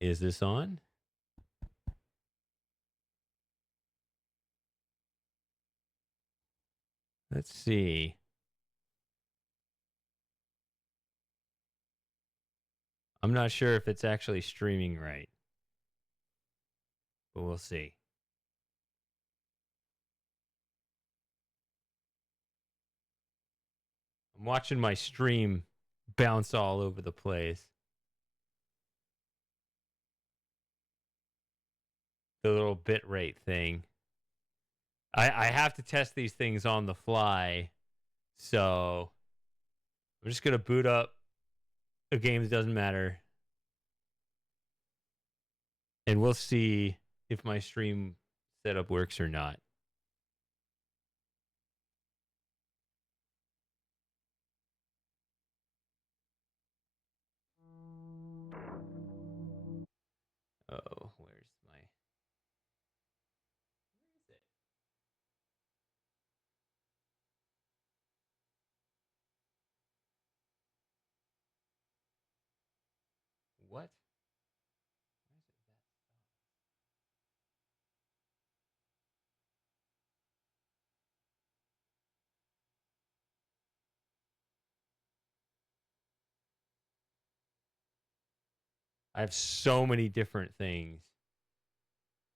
Is this on? Let's see. I'm not sure if it's actually streaming right, but we'll see. I'm watching my stream bounce all over the place. The little bit rate thing. I have to test these things on the fly, so I'm just gonna boot up a game that doesn't matter, and we'll see if my stream setup works or not. Oh, where's my... Where is it? What? Why is it that? I have so many different things,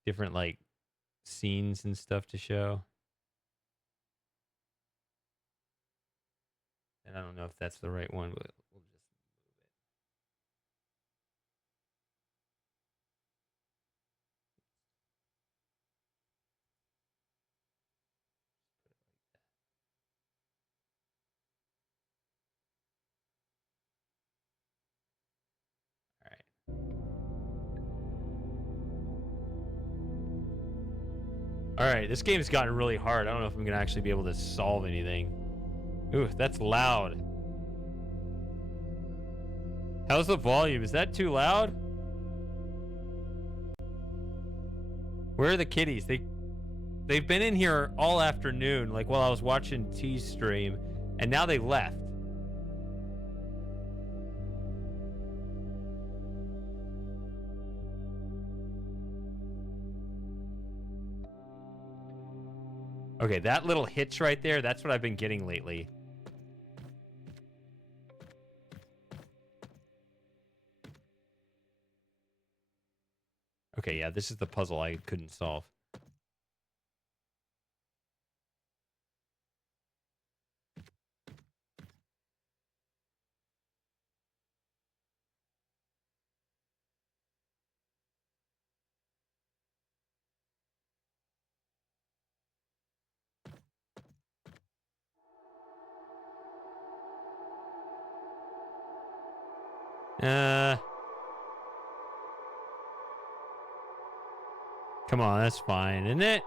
different like scenes and stuff to show. And I don't know if that's the right one, but we'll just move it. All right, this game's gotten really hard. I don't know if I'm gonna actually be able to solve anything. Ooh, that's loud. How's the volume? Is that too loud? Where are the kitties? They've been in here all afternoon, like while I was watching T's stream, and now they left. Okay, that little hitch right there, that's what I've been getting lately. Okay, yeah, this is the puzzle I couldn't solve. Come on, that's fine, isn't it?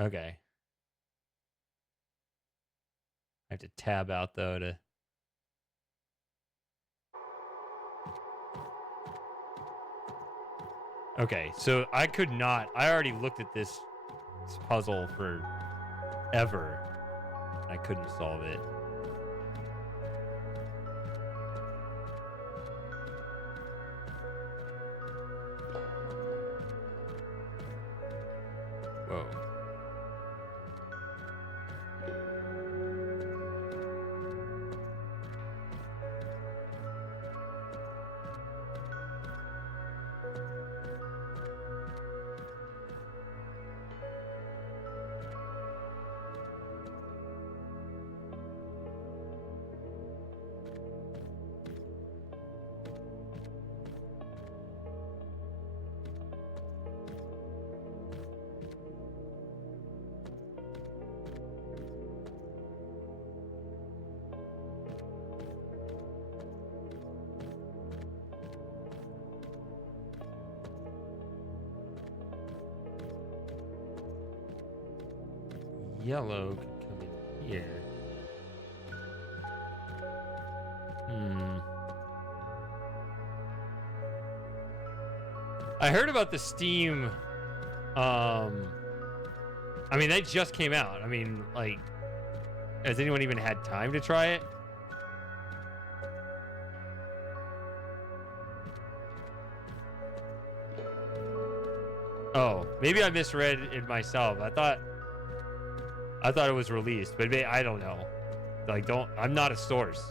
Okay. I have to tab out though to... Okay, so I could not... I already looked at this puzzle for ever. I couldn't solve it. Whoa. Yellow can come in here. I heard about the Steam. I mean, they just came out. I mean, like, has anyone even had time to try it? Oh, maybe I misread it myself. I thought it was released, but I don't know. Like, I'm not a source.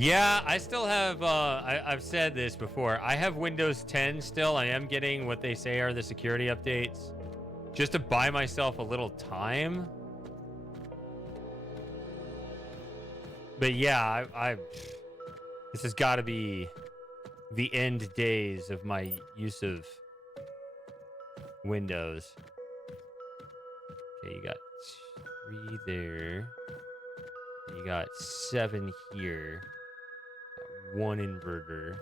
Yeah, I still have, I've said this before. I have Windows 10 still. I am getting what they say are the security updates just to buy myself a little time. But yeah, this has got to be the end days of my use of Windows. Okay, you got 3 there. You got 7 here. 1 inverter.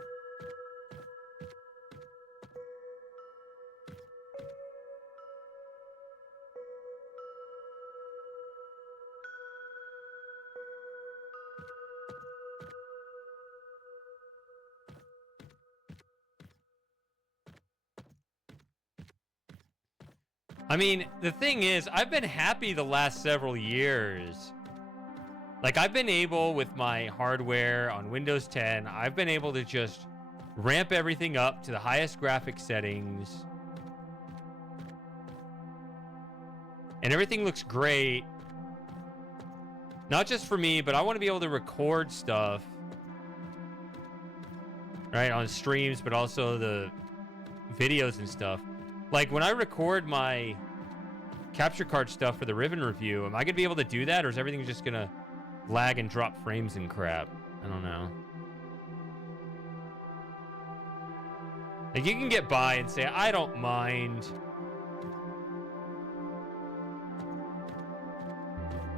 I mean, the thing is, I've been happy the last several years. Like, I've been able, with my hardware on Windows 10, I've been able to just ramp everything up to the highest graphic settings. And everything looks great. Not just for me, but I want to be able to record stuff. Right, on streams, but also the videos and stuff. Like, when I record my capture card stuff for the Riven review, am I going to be able to do that, or is everything just going to lag and drop frames and crap? I don't know. Like, you can get by and say, I don't mind,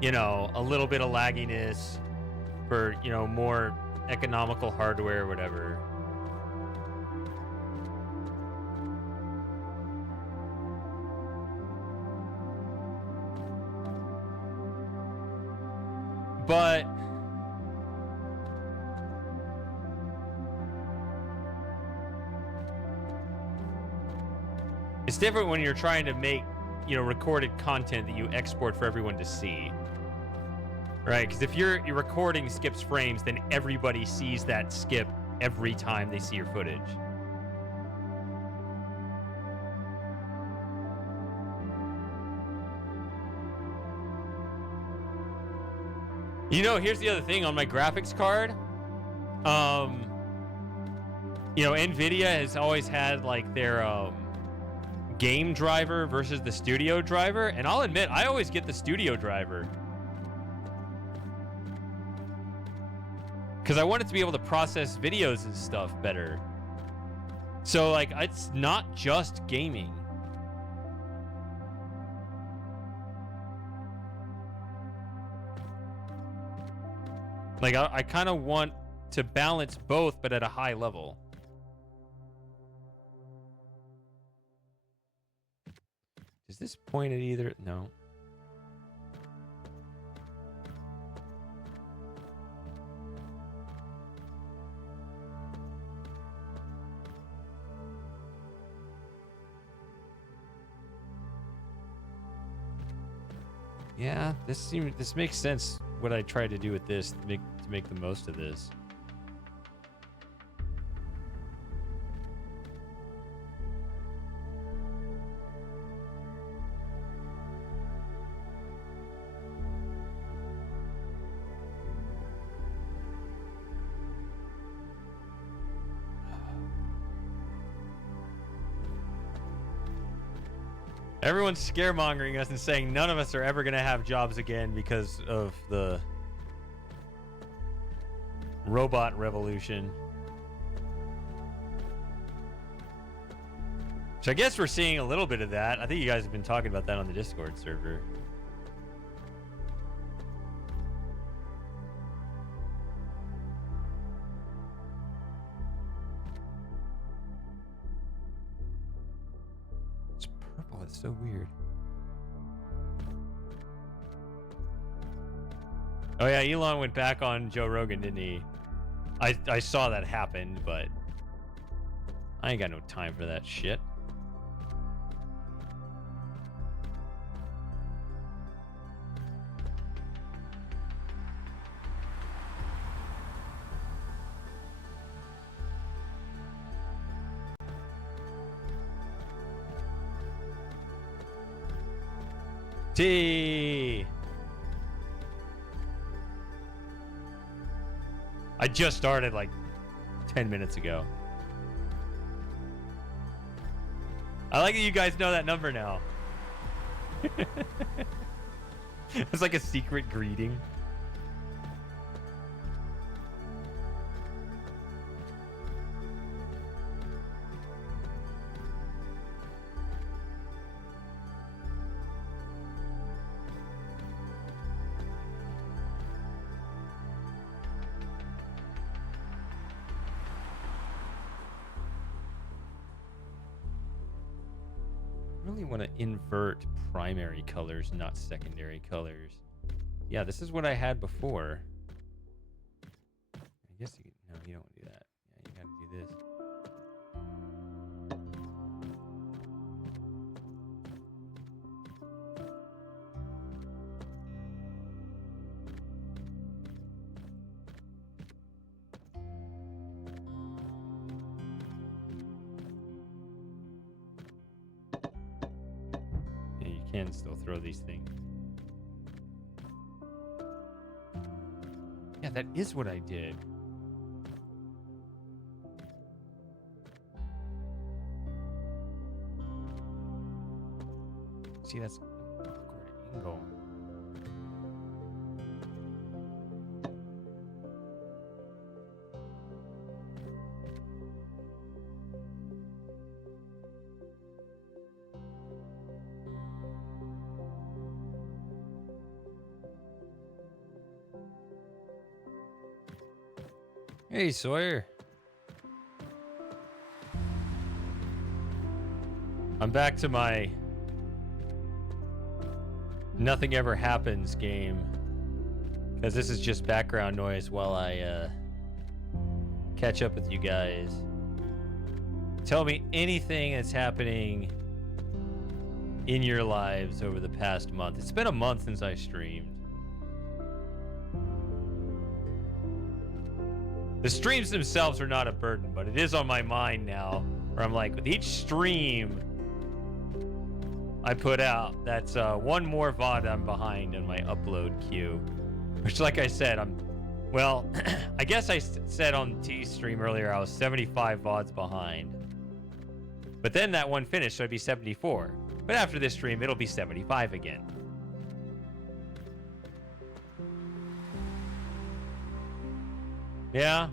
you know, a little bit of lagginess for, you know, more economical hardware or whatever. But it's different when you're trying to make, you know, recorded content that you export for everyone to see. Right? Because if your recording skips frames, then everybody sees that skip every time they see your footage. You know, here's the other thing on my graphics card. You know, NVIDIA has always had like their game driver versus the studio driver, and I'll admit I always get the studio driver because I want it to be able to process videos and stuff better. So like, it's not just gaming. Like, I kind of want to balance both, but at a high level. Does this point at either? No. Yeah, this makes sense. What I tried to do with this to make the most of this. Everyone's scaremongering us and saying none of us are ever going to have jobs again because of the robot revolution. So I guess we're seeing a little bit of that. I think you guys have been talking about that on the Discord server. It's so weird. Oh yeah, Elon went back on Joe Rogan, didn't he? I saw that happen, but I ain't got no time for that shit. T. I just started like 10 minutes ago. I like that you guys know that number now. It's like a secret greeting. Want to invert primary colors, not secondary colors. Yeah, this is what I had before. I guess you no, you don't do that. Yeah, you gotta do this. Can still throw these things. Yeah, that is what I did. See, that's an awkward angle. Hey, Sawyer. I'm back to my nothing ever happens game. Because this is just background noise while I catch up with you guys. Tell me anything that's happening in your lives over the past month. It's been a month since I streamed. The streams themselves are not a burden, but it is on my mind now, where I'm like, with each stream I put out, that's one more VOD I'm behind in my upload queue. Which, like I said, well, I guess I said on T's stream earlier I was 75 VODs behind. But then that one finished, so it'd be 74. But after this stream, it'll be 75 again. Yeah.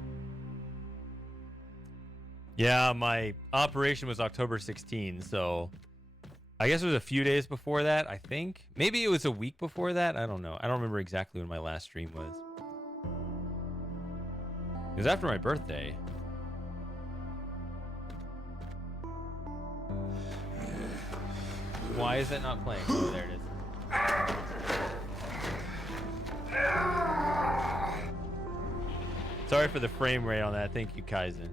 Yeah, my operation was October 16, so I guess it was a few days before that, I think. Maybe it was a week before that. I don't know. I don't remember exactly when my last stream was. It was after my birthday. Why is it not playing? Oh, there it is. Sorry for the frame rate on that. Thank you, Kaizen.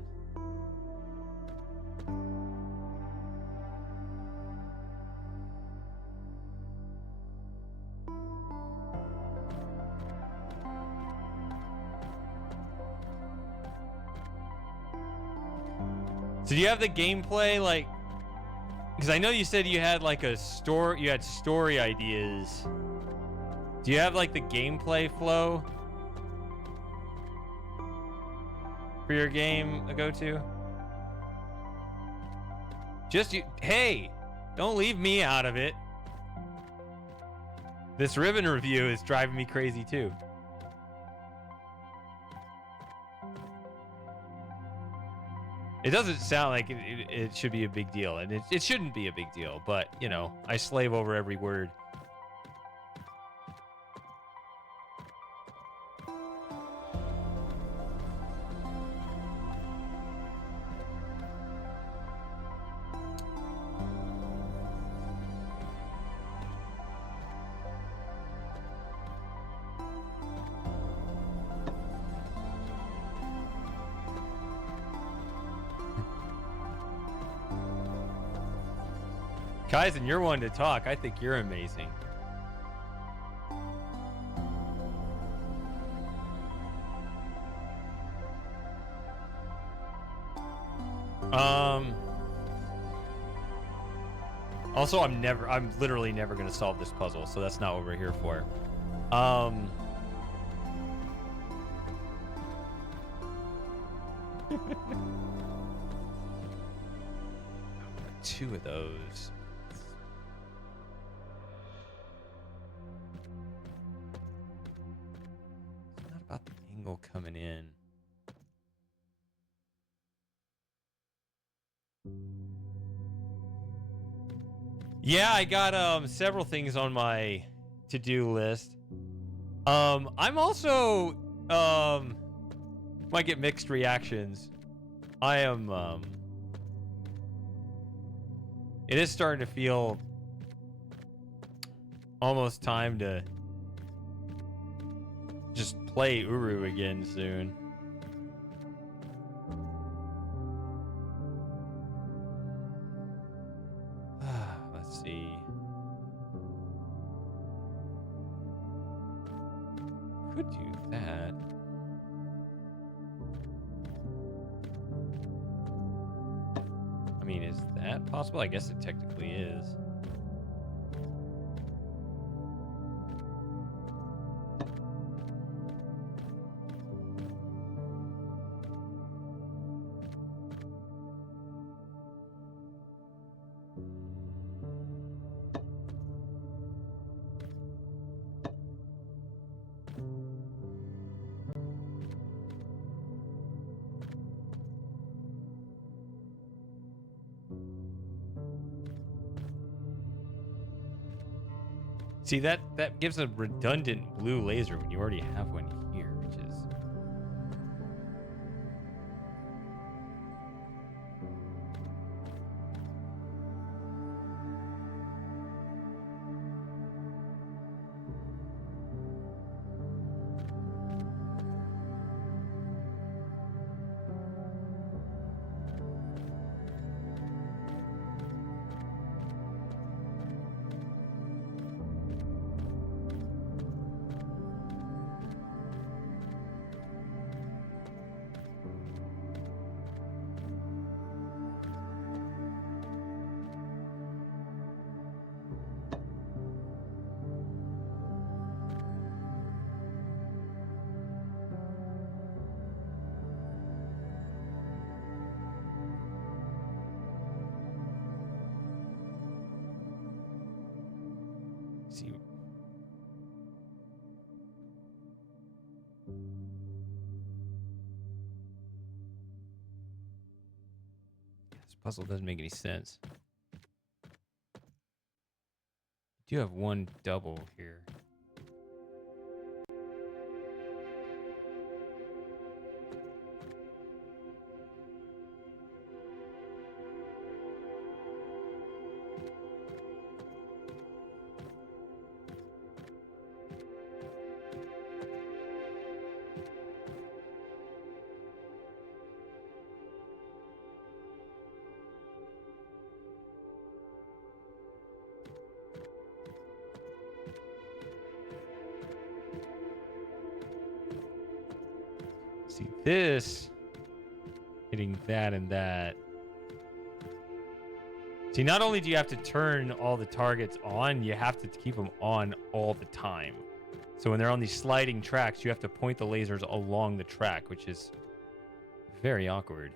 So do you have the gameplay, like, because I know you said you had like a story, you had story ideas. Do you have like the gameplay flow for your game to go to? Just you, hey, don't leave me out of it. This Ribbon review is driving me crazy too. It doesn't sound like it should be a big deal, and it shouldn't be a big deal, but, you know, I slave over every word. Kaizen, you're one to talk. I think you're amazing. Also, I'm literally never gonna solve this puzzle, so that's not what we're here for. Two of those. It's not about the angle coming in. Yeah, I got several things on my to-do list. I'm also might get mixed reactions. I am it is starting to feel almost time to just play Uru again soon. Let's see. Could do that. I mean, is that possible? I guess it technically is. See, that gives a redundant blue laser when you already have one here, which is... See. This puzzle doesn't make any sense. You do have one double here. See, this hitting that and that. See, not only do you have to turn all the targets on, you have to keep them on all the time. So when they're on these sliding tracks, you have to point the lasers along the track, which is very awkward.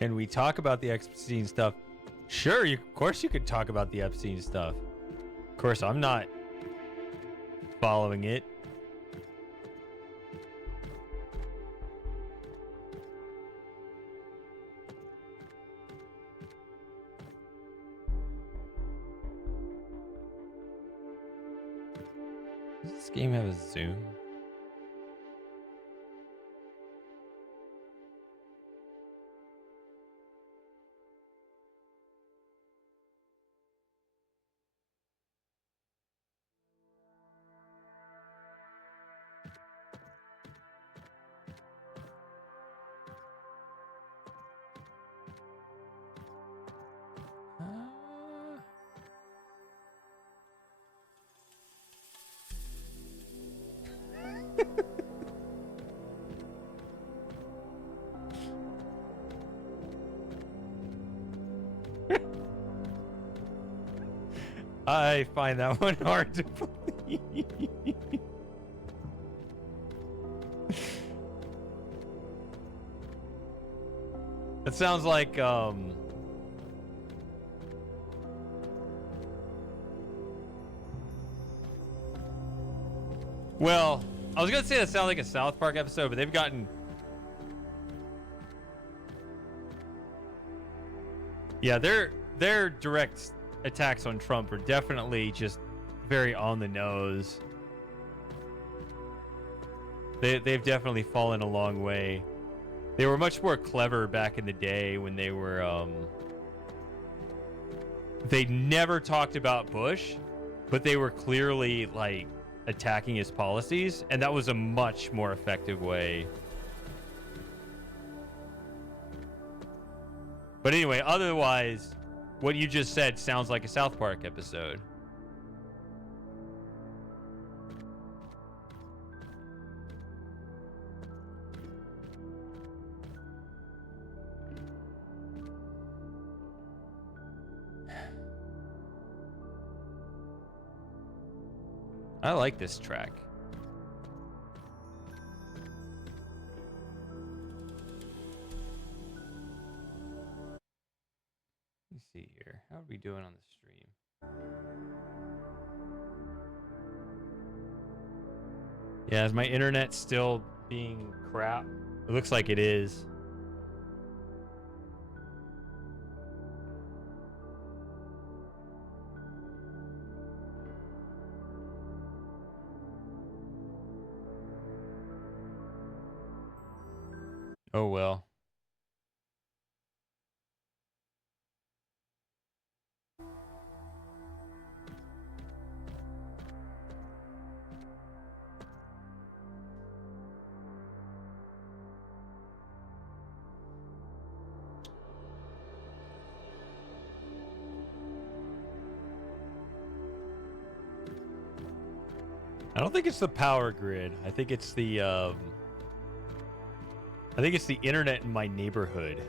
Can we talk about the Epstein stuff? Sure, of course you could talk about the Epstein stuff. Of course, I'm not following it. Does this game have a zoom? I find that one hard to believe. It sounds like well, I was gonna say that sounds like a South Park episode, but they've gotten, yeah, their direct attacks on Trump are definitely just very on the nose. They've definitely fallen a long way. They were much more clever back in the day when they were they never talked about Bush, but they were clearly like attacking his policies, and that was a much more effective way. But anyway, otherwise, what you just said sounds like a South Park episode. I like this track. Let's see here. How are we doing on the stream? Yeah, is my internet still being crap? It looks like it is. Oh well. I don't think it's the power grid. I think it's the internet in my neighborhood.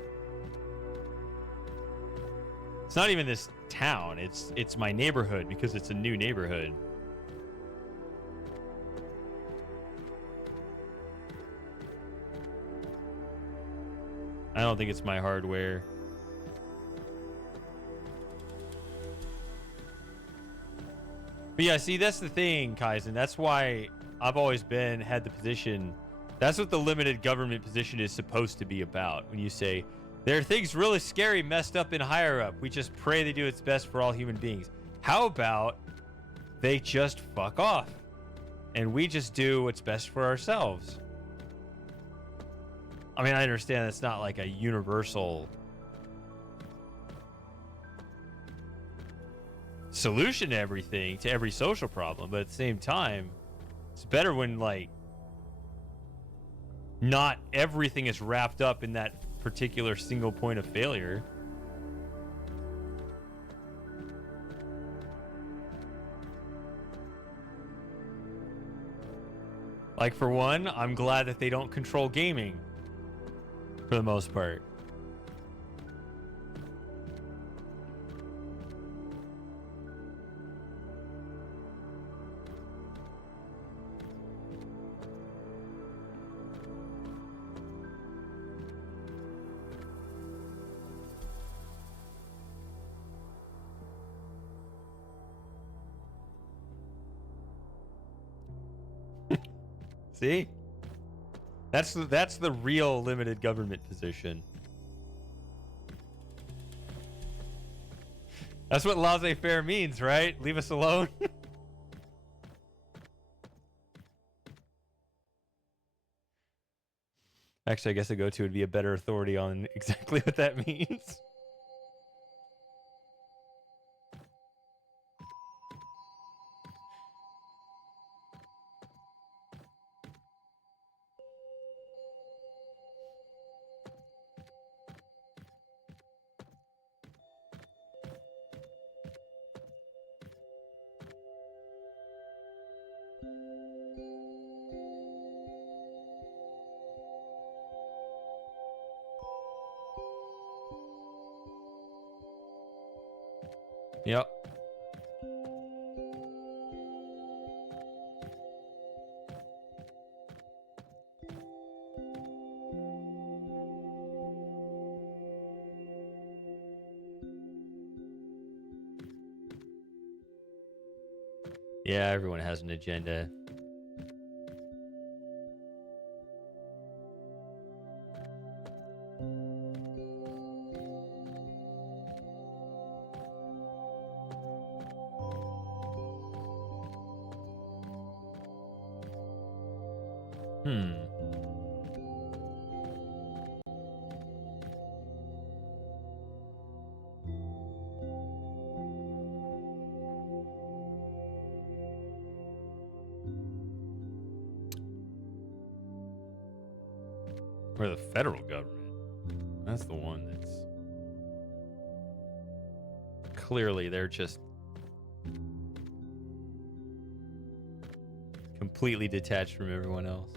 It's not even this town. It's my neighborhood because it's a new neighborhood. I don't think it's my hardware. But yeah, see, that's the thing, Kaizen. That's why I've always had the position. That's what the limited government position is supposed to be about. When you say, there are things really scary messed up in higher up. We just pray they do its best for all human beings. How about they just fuck off? And we just do what's best for ourselves. I mean, I understand it's not like a universal solution to everything, to every social problem, but at the same time, it's better when like not everything is wrapped up in that particular single point of failure. Like, for one, I'm glad that they don't control gaming for the most part. See? That's the real limited government position. That's what laissez-faire means, right? Leave us alone. Actually, I guess a go-to would be a better authority on exactly what that means. Yep. Yeah, everyone has an agenda. Or the federal government. That's the one that's clearly they're just completely detached from everyone else.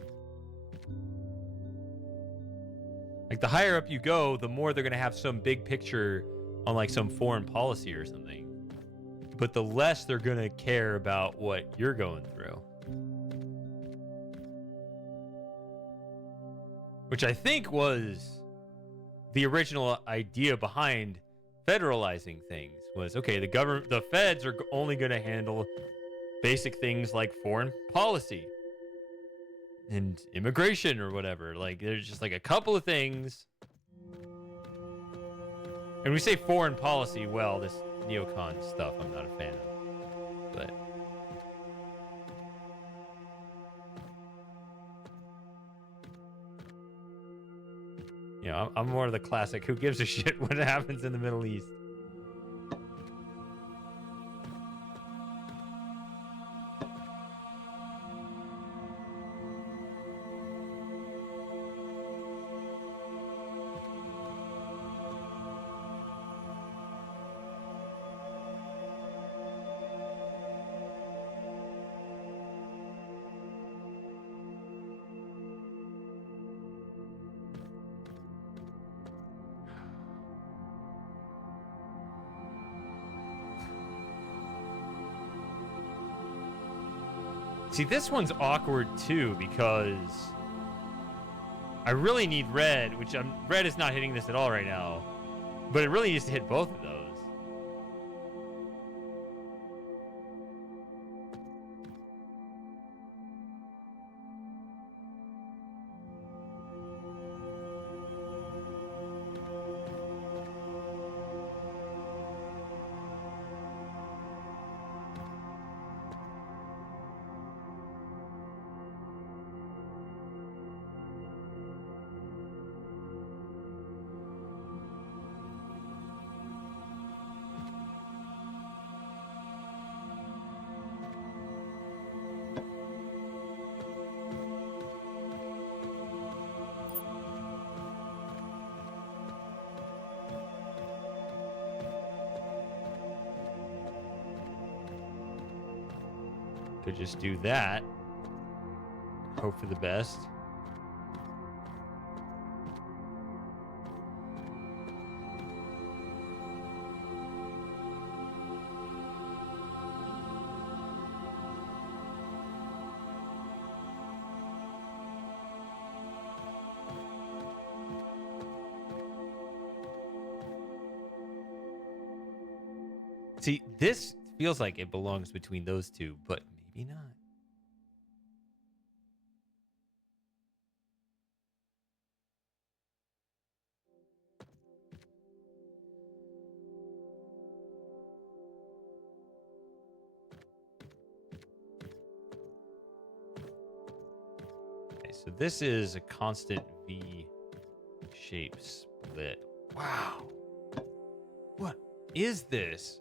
Like, the higher up you go, the more they're going to have some big picture on like some foreign policy or something. But the less they're going to care about what you're going through. Which I think was the original idea behind federalizing things was, okay, the feds are only going to handle basic things like foreign policy and immigration or whatever. Like, there's just like a couple of things. And we say foreign policy, well, this neocon stuff I'm not a fan of. But you know, I'm more of the classic who gives a shit what happens in the Middle East. See, this one's awkward too because I really need red, which red is not hitting this at all right now, but it really needs to hit both of those. Could just do that. Hope for the best. See, this feels like it belongs between those two, but maybe not. Okay, so this is a constant V shape split. Wow. What is this?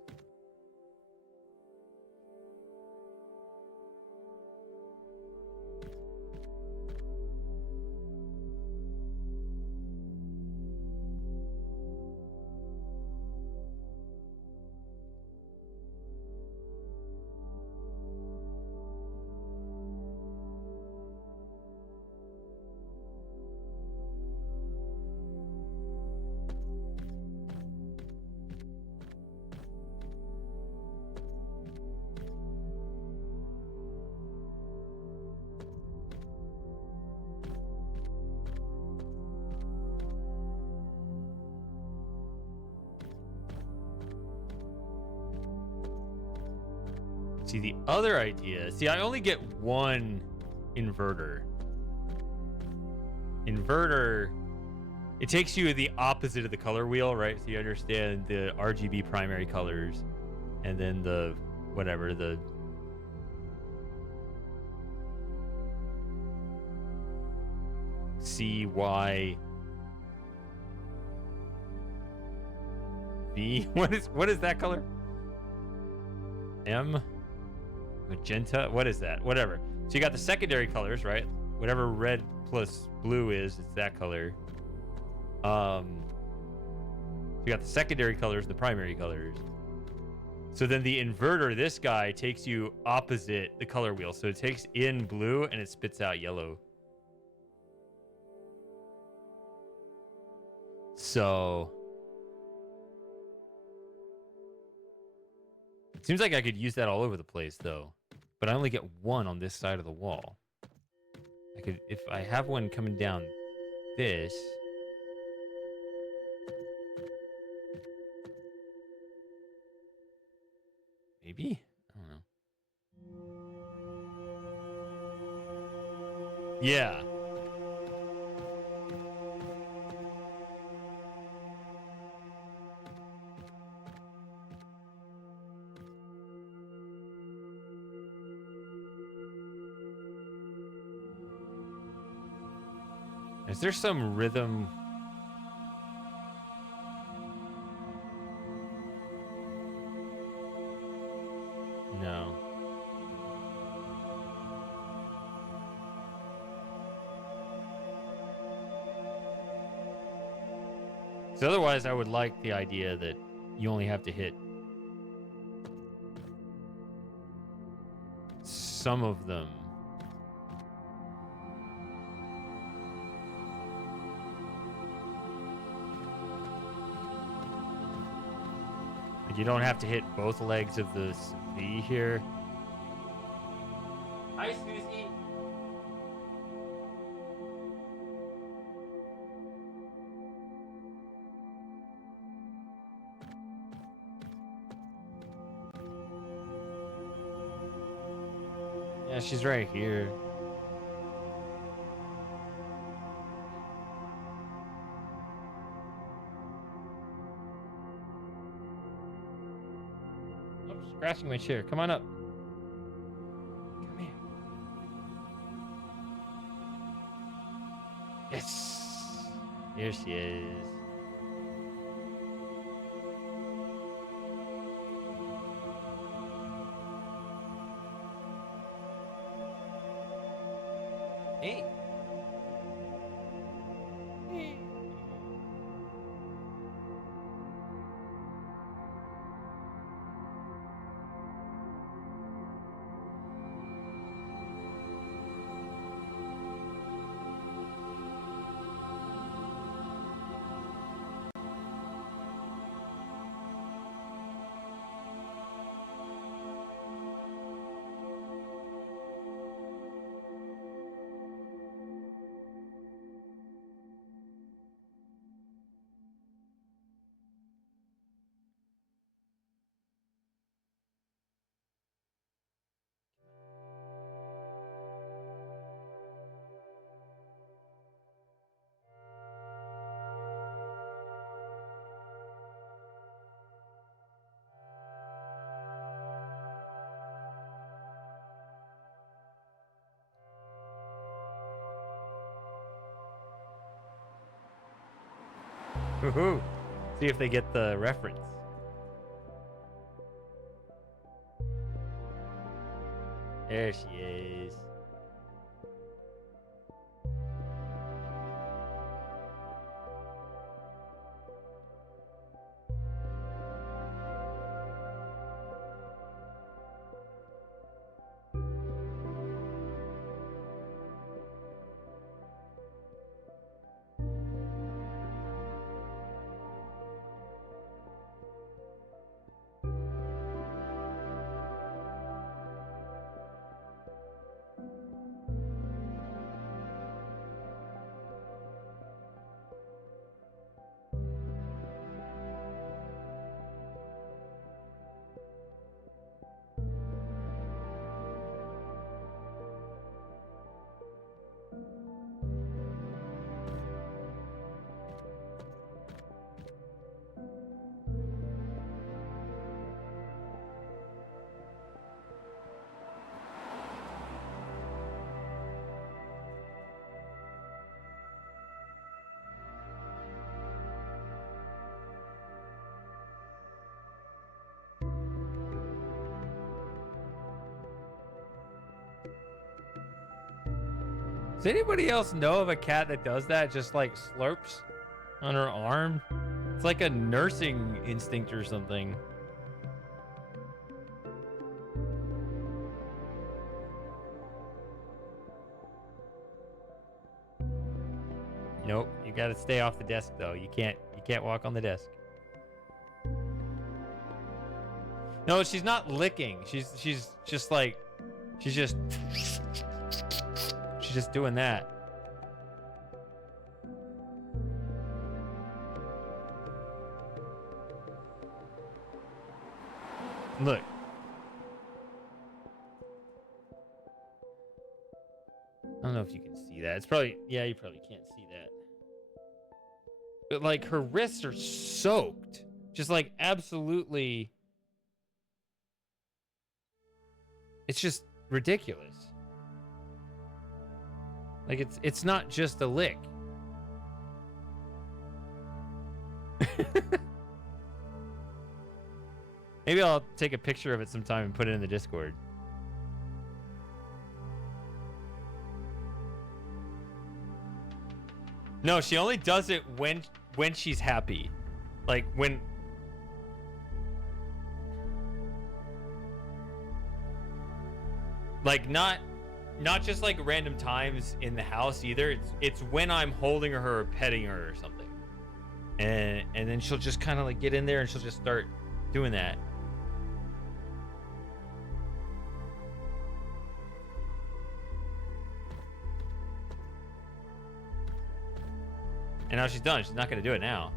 See, the other idea. See, I only get one inverter. Inverter, it takes you the opposite of the color wheel, right? So you understand the RGB primary colors and then the whatever, the CY V. What is that color? M? Magenta? What is that? Whatever. So you got the secondary colors, right? Whatever red plus blue is, it's that color. So you got the secondary colors, the primary colors. So then the inverter, this guy, takes you opposite the color wheel. So it takes in blue and it spits out yellow. So it seems like I could use that all over the place, though. But I only get one on this side of the wall. I could, if I have one coming down this. Maybe? I don't know. Yeah. Is there some rhythm? No. So otherwise, I would like the idea that you only have to hit some of them. You don't have to hit both legs of this V here. Hi, Susie. Yeah, she's right here. Scratching my chair. Come on up. Come here. Yes. Here she is. Hey. Woohoo! See if they get the reference. There she is. Does anybody else know of a cat that does that? Just like slurps on her arm? It's like a nursing instinct or something. Nope, you gotta stay off the desk though. You can't walk on the desk. No, she's not licking. She's just like she's just doing that. Look. I don't know if you can see that. It's probably, yeah, you probably can't see that. But like her wrists are soaked. Just like absolutely. It's just ridiculous. Like it's not just a lick. Maybe I'll take a picture of it sometime and put it in the Discord. No, she only does it when she's happy. Like when like not just like random times in the house either. It's when I'm holding her or petting her or something. And then she'll just kind of like get in there and she'll just start doing that. And now she's done. She's not going to do it now.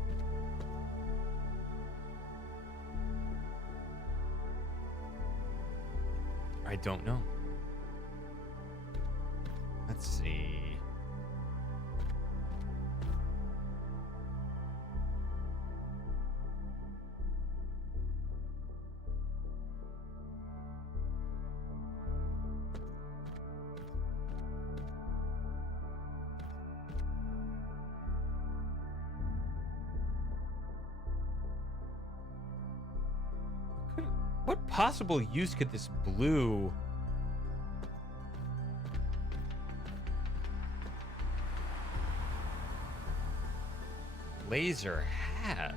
I don't know. Let's see. What possible use could this blue laser have?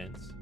defense.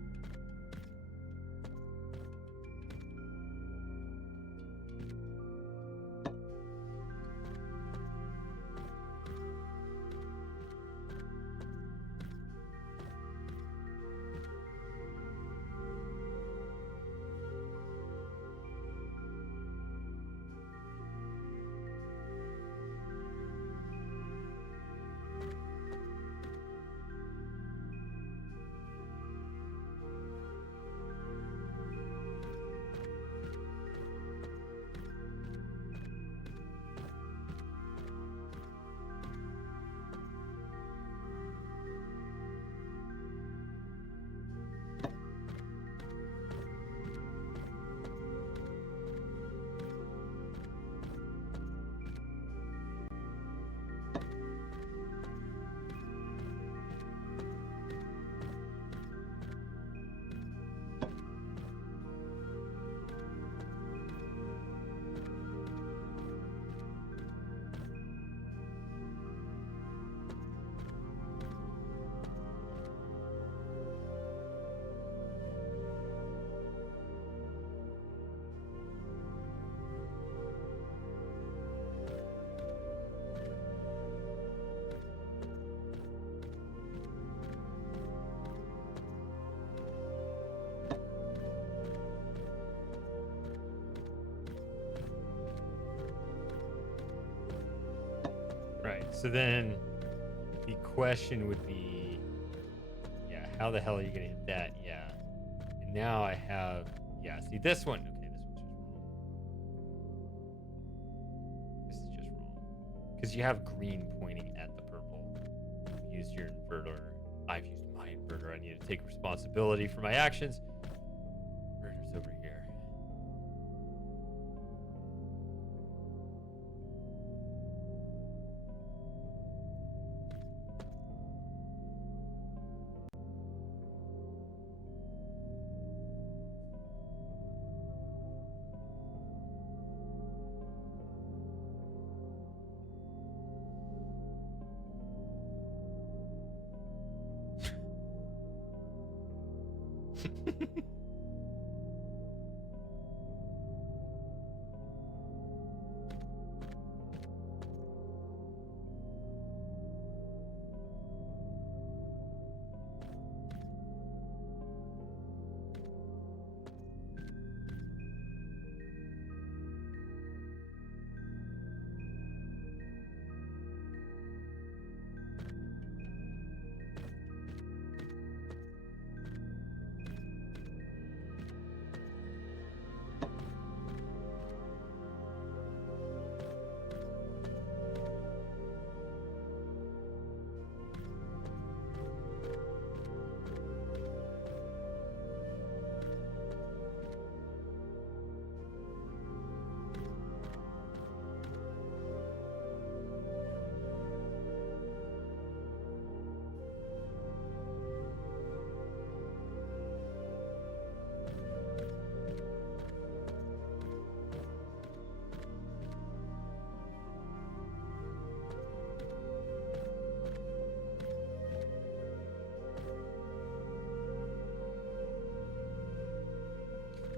Right. So then the question would be, yeah, how the hell are you going to hit that? Yeah. And now I have, yeah, see this one. Okay, this one's just wrong. This is just wrong. Because you have green pointing at the purple. You've used your inverter. I've used my inverter. I need to take responsibility for my actions. Inverter's over here.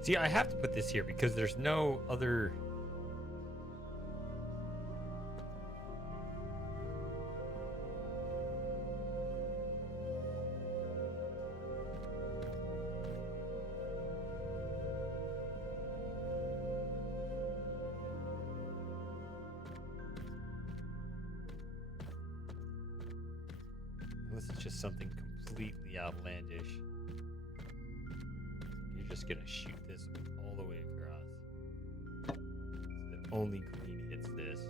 See, I have to put this here because there's no other. Unless it's just something completely outlandish. You're just gonna shoot this all the way across. So that only green hits this.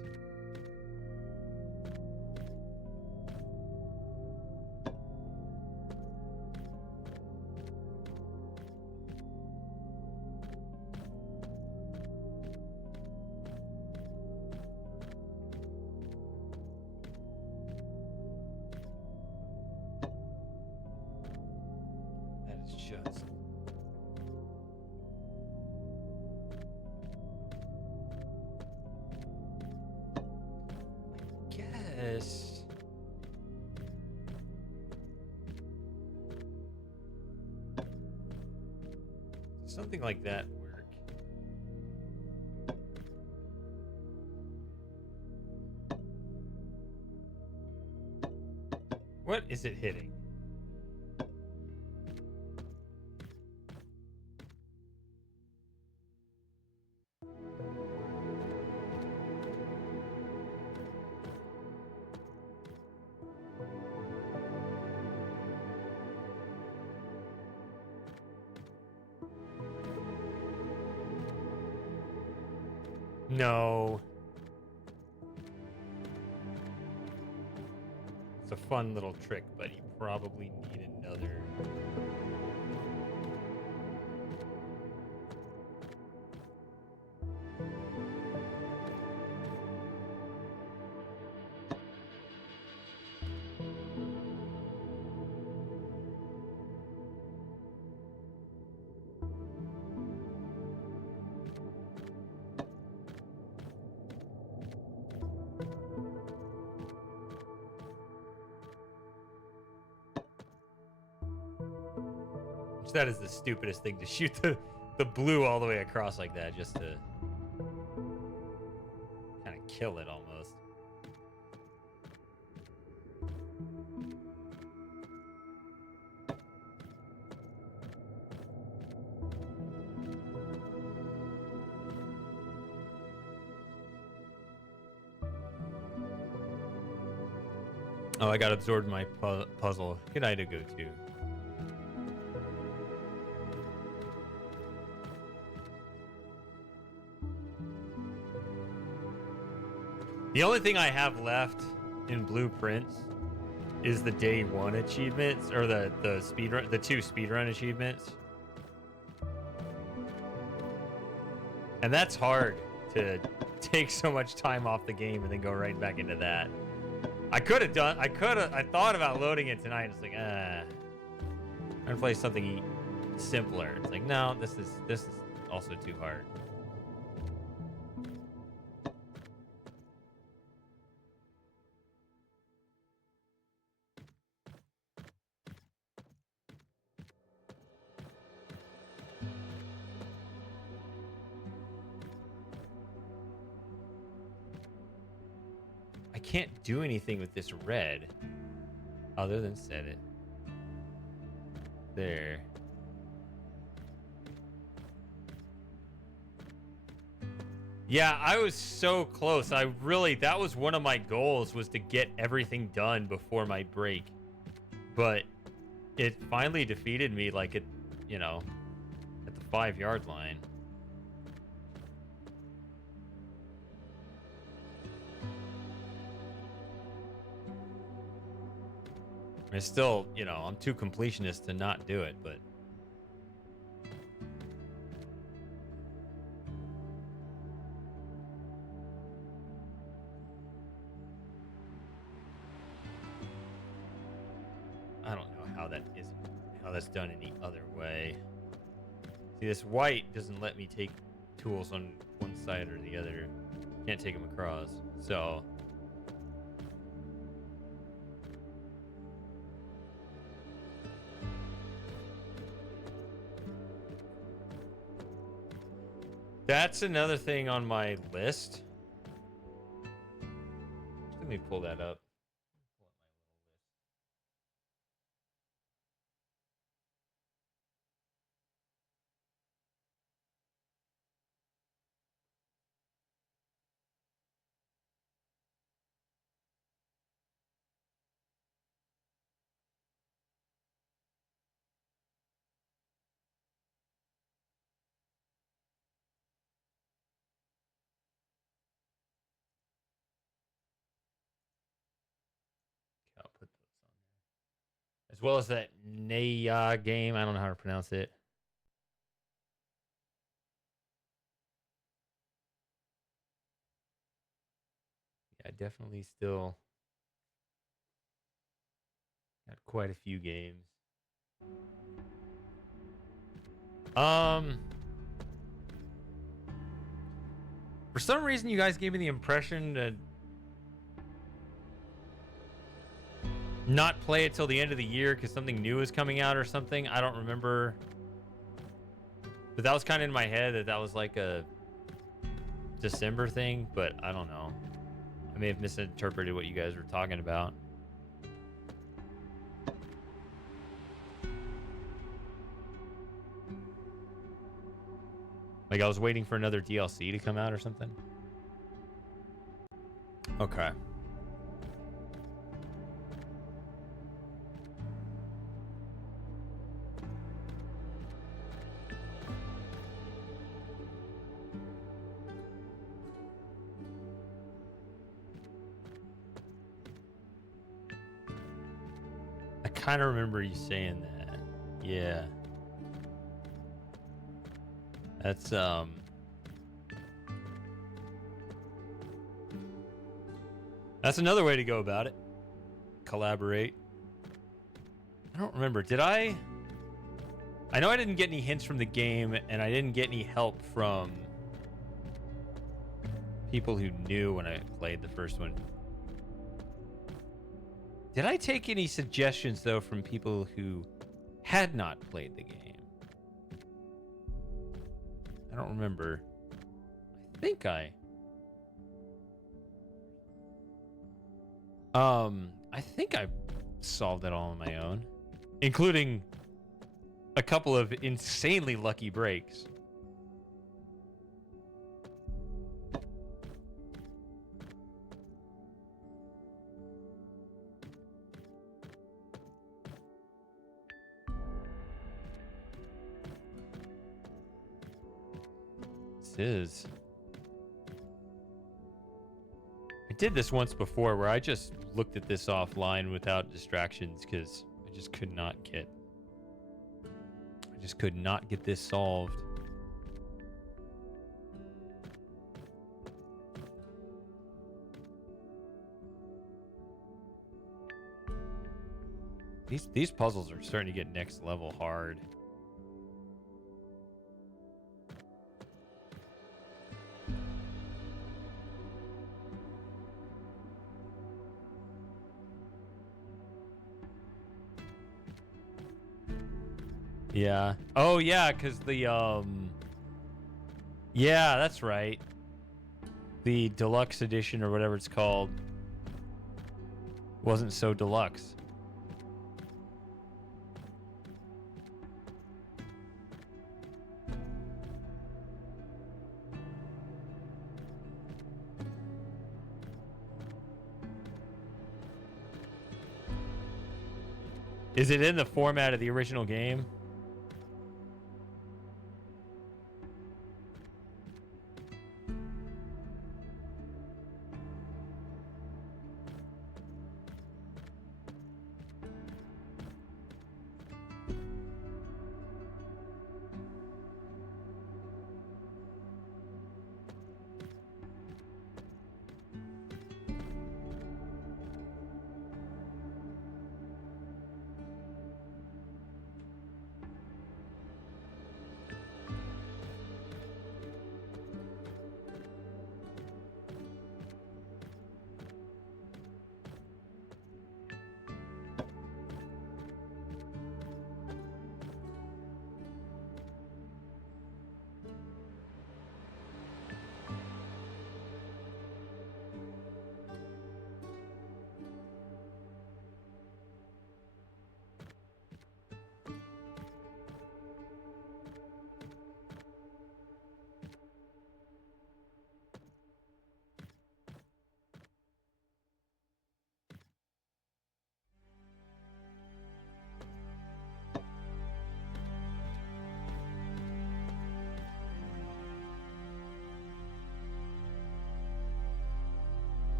That is just. Guess. something like that work? What is it hitting? No. It's a fun little trick, but you probably need another. That is the stupidest thing, to shoot the blue all the way across like that, just to kind of kill it almost. Oh, I got absorbed in my puzzle. Good eye to go to. The only thing I have left in blueprints is the day one achievements, or the speedrun, the 2 speedrun achievements. And that's hard to take so much time off the game and then go right back into that. I thought about loading it tonight. It's like, I'm gonna play something simpler. It's like, no, this is also too hard. I can't do anything with this red other than set it there. Yeah, I was so close. That was one of my goals, was to get everything done before my break. But it finally defeated me, like, at the 5-yard line. It's still, I'm too completionist to not do it, but I don't know how that's done any other way. See, this white doesn't let me take tools on one side or the other. Can't take them across. So that's another thing on my list. Let me pull that up. I'll put those on there. As well as that Naya game. I don't know how to pronounce it. Yeah, definitely still got quite a few games. For some reason, you guys gave me the impression that not play it till the end of the year because something new is coming out or something. I don't remember But that was kind of in my head that was like a December thing, but I don't know. I may have misinterpreted what you guys were talking about. Like I was waiting for another DLC to come out or something. Okay. I kind of remember you saying that. Yeah. That's another way to go about it. Collaborate. I don't remember. Did I know I didn't get any hints from the game, and I didn't get any help from people who knew when I played the first one. Did I take any suggestions, though, from people who had not played the game? I don't remember. I think I solved it all on my own, including a couple of insanely lucky breaks. This is. I did this once before where I just looked at this offline without distractions because I just could not get this solved. These puzzles are starting to get next level hard. Yeah. Oh yeah, because the yeah, that's right. The deluxe edition or whatever it's called wasn't so deluxe. Is it in the format of the original game?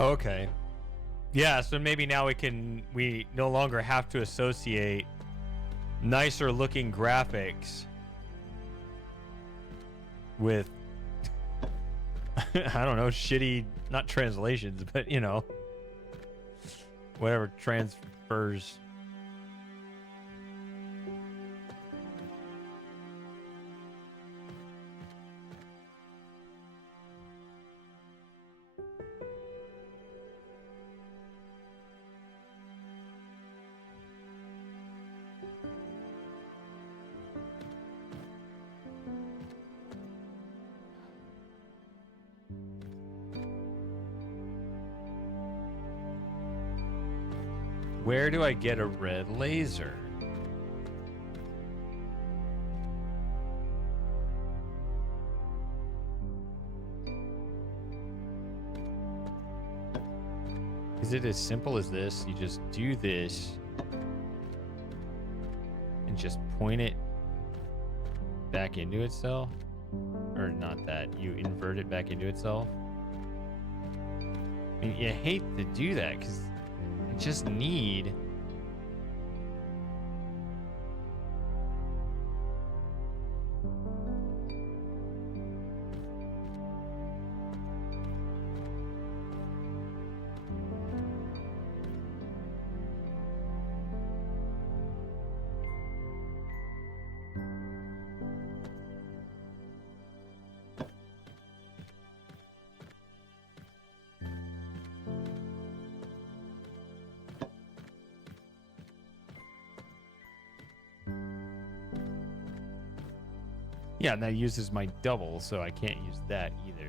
Okay. Yeah, so maybe now we no longer have to associate nicer looking graphics with I don't know, shitty, not translations, but you know, whatever transfers. Where do I get a red laser? Is it as simple as this? You just do this and just point it back into itself? Or not that, you invert it back into itself? I mean, you hate to do that because you just need... Yeah, and that uses my double, so I can't use that either.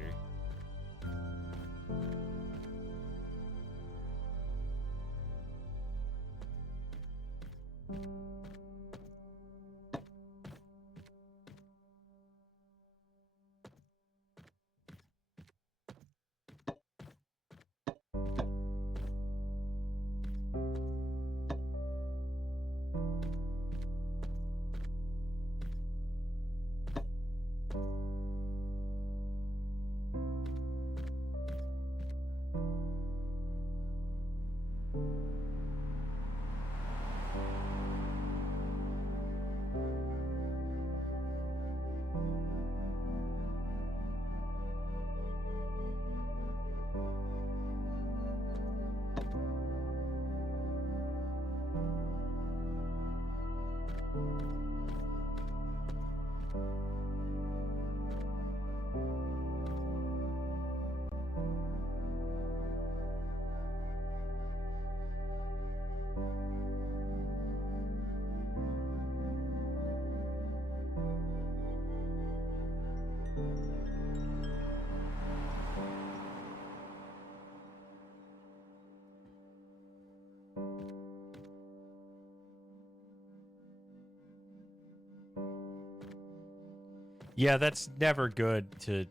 Yeah, that's never good to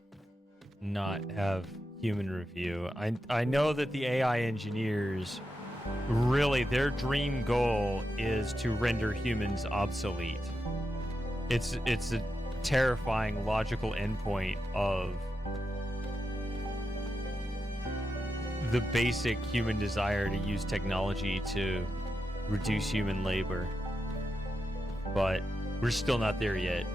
not have human review. I know that the AI engineers, really, their dream goal is to render humans obsolete. It's a terrifying logical endpoint of the basic human desire to use technology to reduce human labor. But we're still not there yet.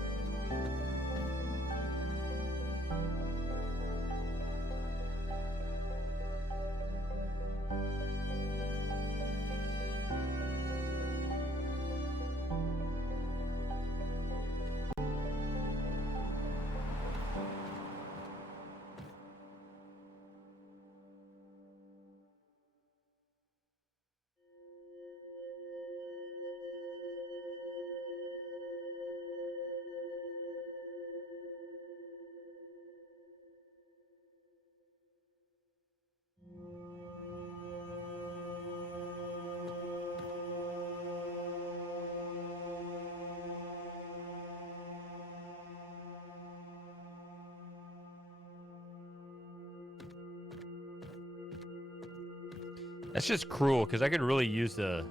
That's just cruel, because I could really use the...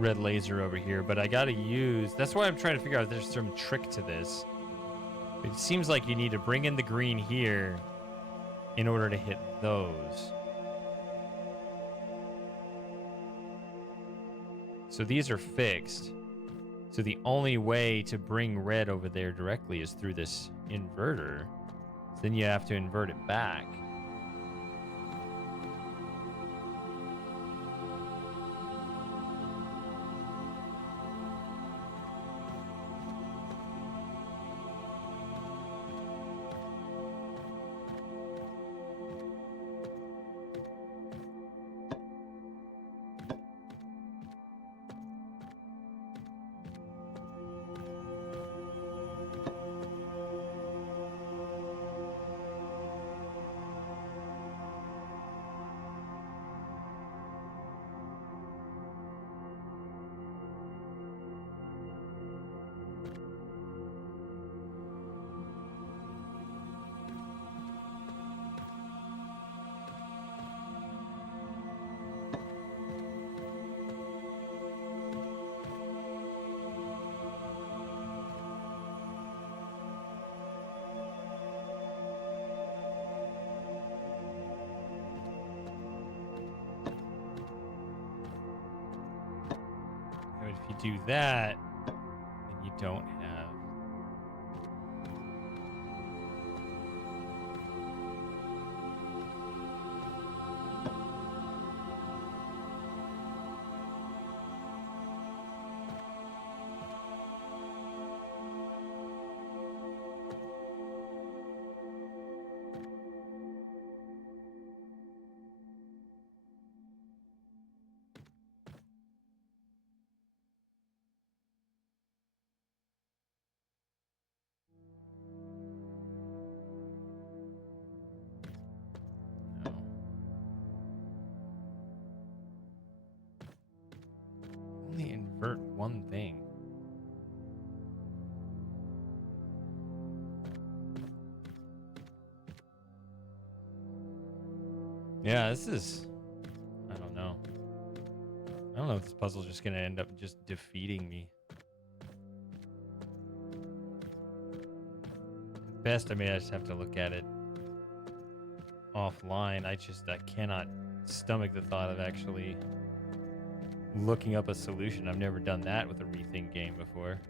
red laser over here, but I gotta use... That's why I'm trying to figure out if there's some trick to this. It seems like you need to bring in the green here in order to hit those. So these are fixed. So the only way to bring red over there directly is through this inverter. So then you have to invert it back. do that, then you don't have. No. Only invert one thing. Yeah, this is... I don't know. I don't know if this puzzle's just going to end up just defeating me. At best, I mean, I just have to look at it offline. I cannot stomach the thought of actually looking up a solution. I've never done that with a ReThink game before.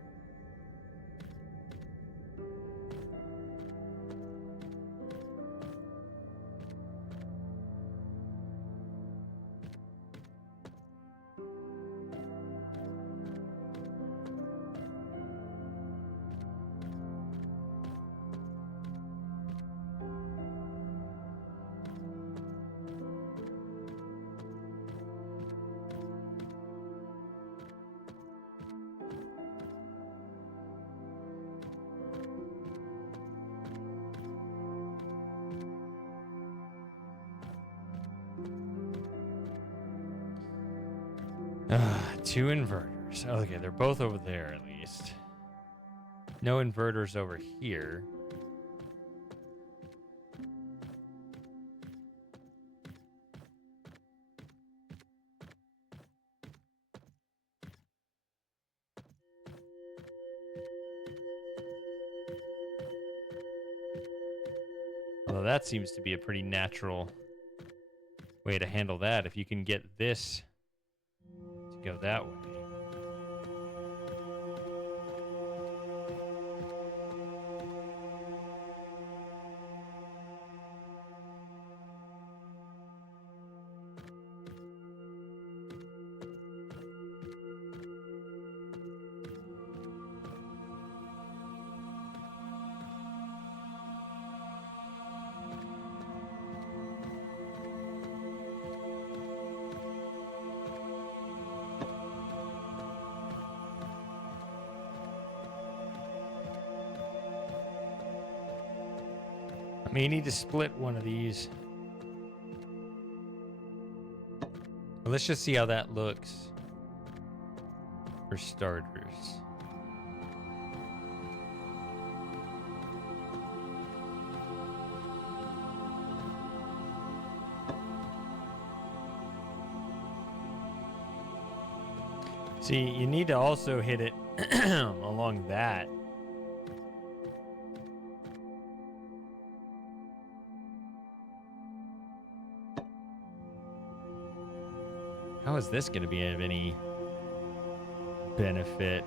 Two inverters. Okay, they're both over there at least. No inverters over here. Although that seems to be a pretty natural way to handle that. If you can get this to go that way. I mean, you need to split one of these. But let's just see how that looks for starters. See, you need to also hit it along that. How is this going to be of any benefit?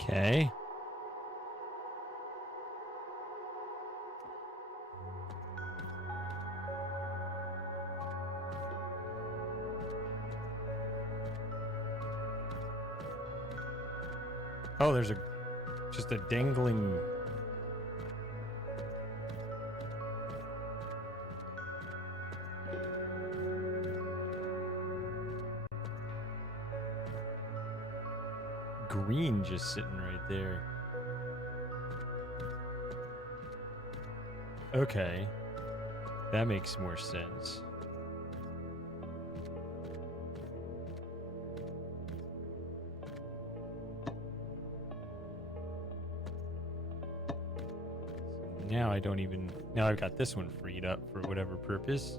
Okay. Oh, there's just a dangling. Green just sitting right there. Okay. That makes more sense. Now I don't even... Now I've got this one freed up for whatever purpose.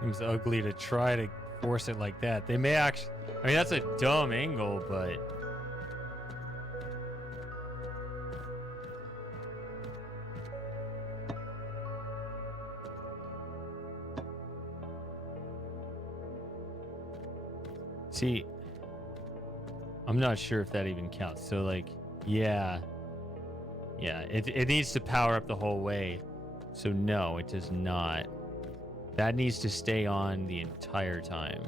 Seems ugly to try to force it like that. They may actually... I mean, that's a dumb angle, but... See, I'm not sure if that even counts. So, like, yeah. Yeah, it needs to power up the whole way. So, no, it does not. That needs to stay on the entire time.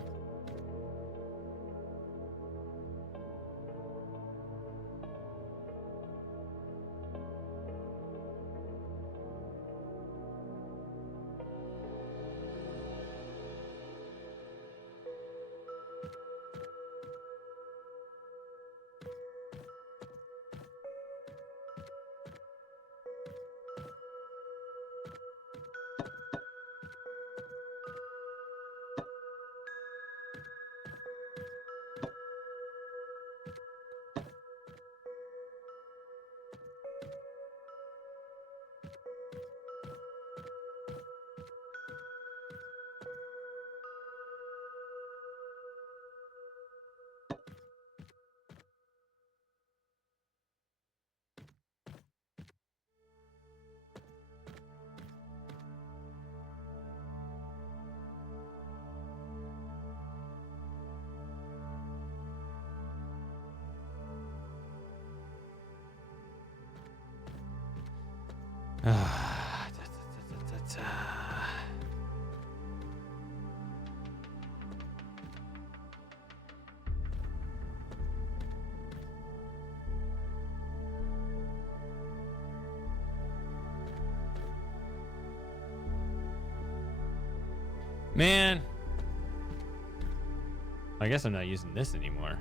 Man, I guess I'm not using this anymore.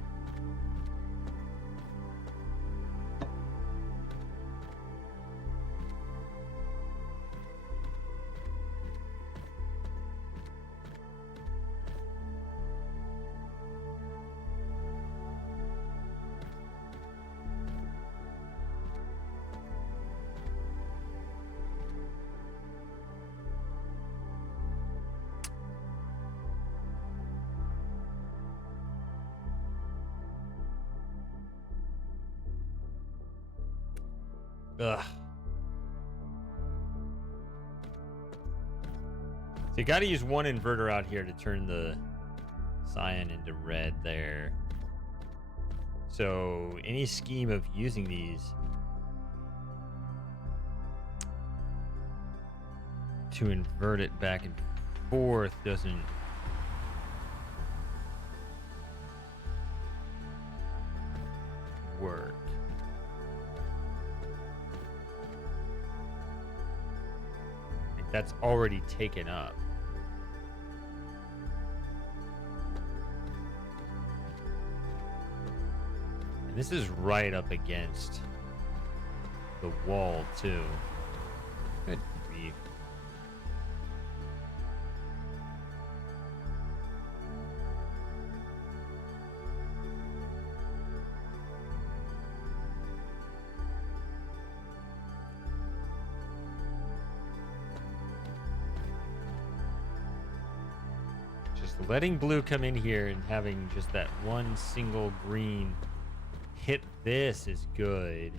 Ugh. So you got to use one inverter out here to turn the cyan into red there. So any scheme of using these to invert it back and forth doesn't work. That's already taken up. And this is right up against the wall, too. Good grief. So letting blue come in here and having just that one single green hit this is good.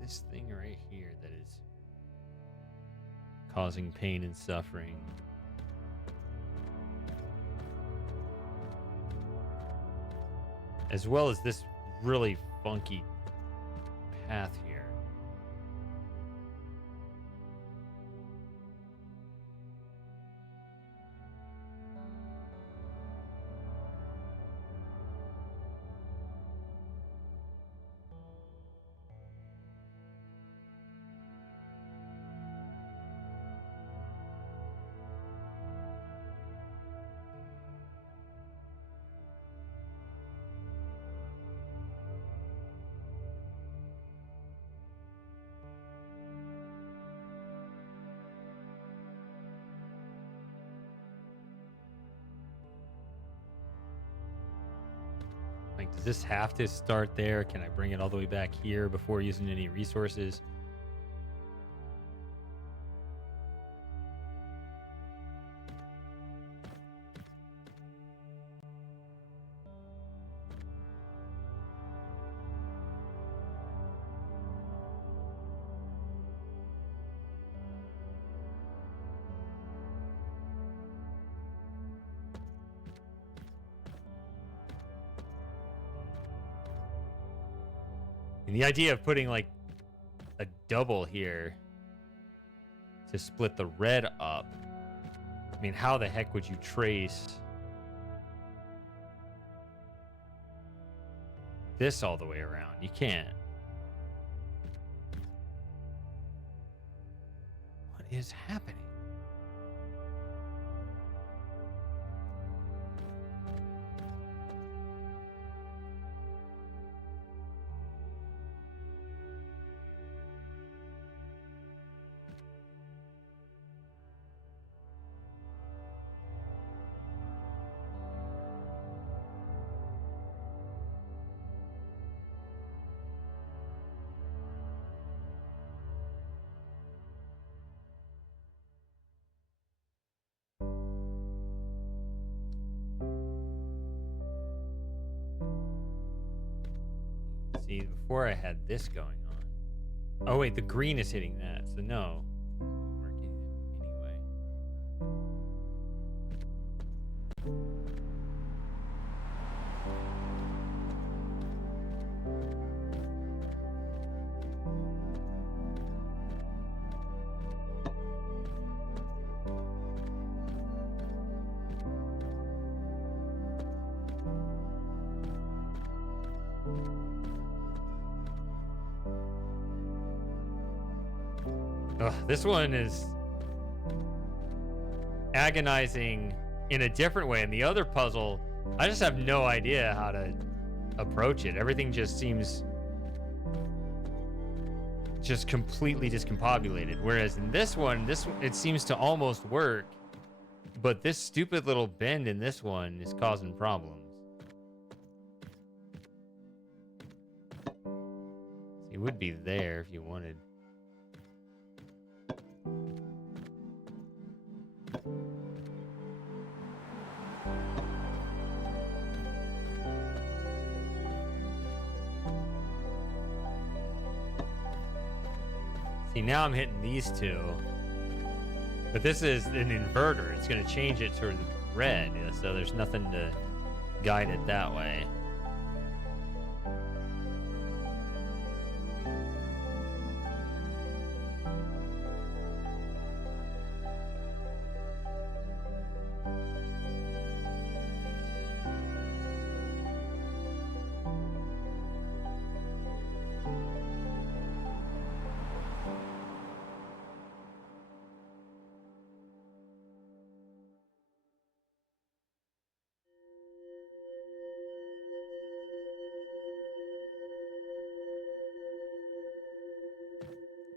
This thing right here that is causing pain and suffering. As well as this really funky path here. Like, does this have to start there? Can I bring it all the way back here before using any resources? And the idea of putting like a double here to split the red up. I mean, how the heck would you trace this all the way around? You can't. What is happening? See, before I had this going on. Oh, wait, the green is hitting that, so no. Working anyway. Ugh, this one is agonizing in a different way. And the other puzzle, I just have no idea how to approach it. Everything just seems just completely discombobulated. Whereas in this one, it seems to almost work. But this stupid little bend in this one is causing problems. It would be there if you wanted. See, now I'm hitting these two. But this is an inverter. It's going to change it to red, so there's nothing to guide it that way.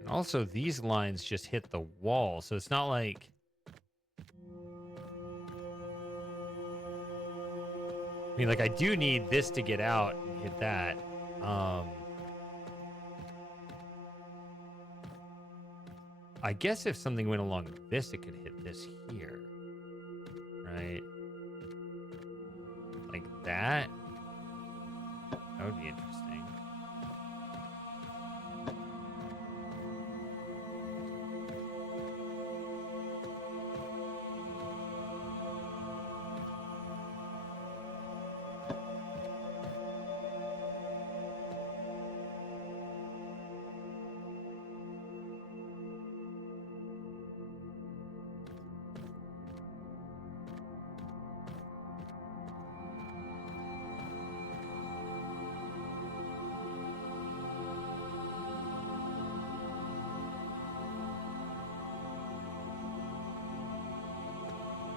And also, these lines just hit the wall, so it's not like... I mean, like, I do need this to get out and hit that. I guess if something went along this, it could hit this here. Right? Like that. That would be interesting.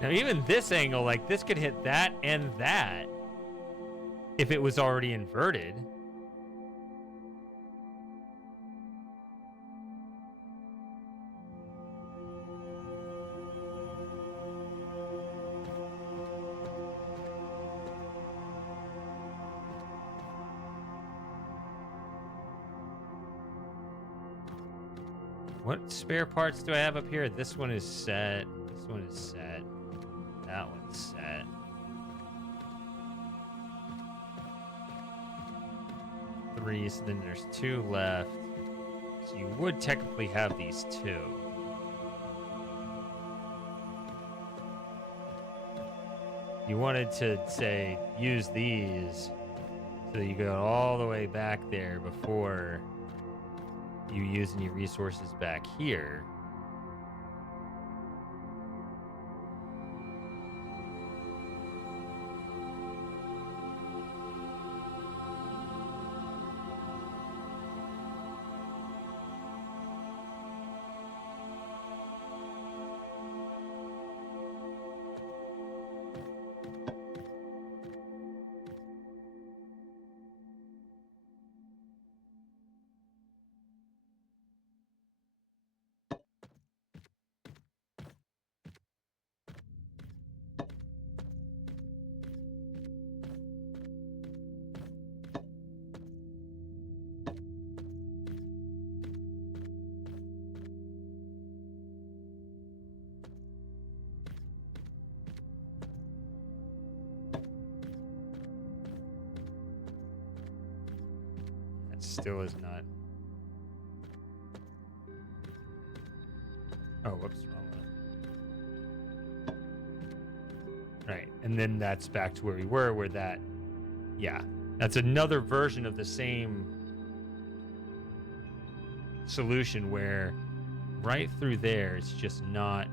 Now, even this angle, like, this could hit that and that if it was already inverted. What spare parts do I have up here? This one is set. This one is set. That one's set. Three, so then there's two left. So you would technically have these two. You wanted to, say, use these so you go all the way back there before you use any resources back here. Still is not. Oh, whoops, wrong one. Right, and then that's back to where we were, where that, yeah, that's another version of the same solution where right through there, it's just not.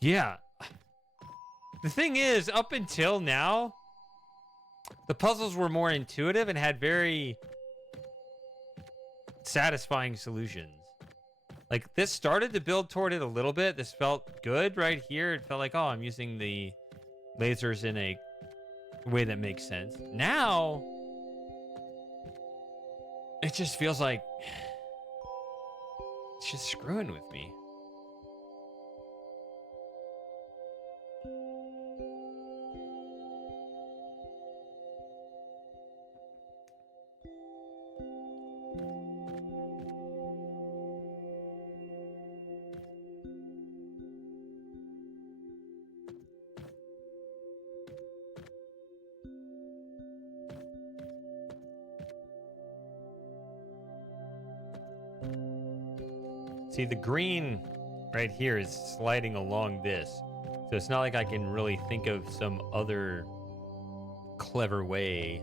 Yeah. The thing is, up until now, the puzzles were more intuitive and had very satisfying solutions. Like, this started to build toward it a little bit. This felt good right here. It felt like, oh, I'm using the lasers in a way that makes sense. Now, It just feels like it's just screwing with me. See, the green right here is sliding along this. So it's not like I can really think of some other clever way.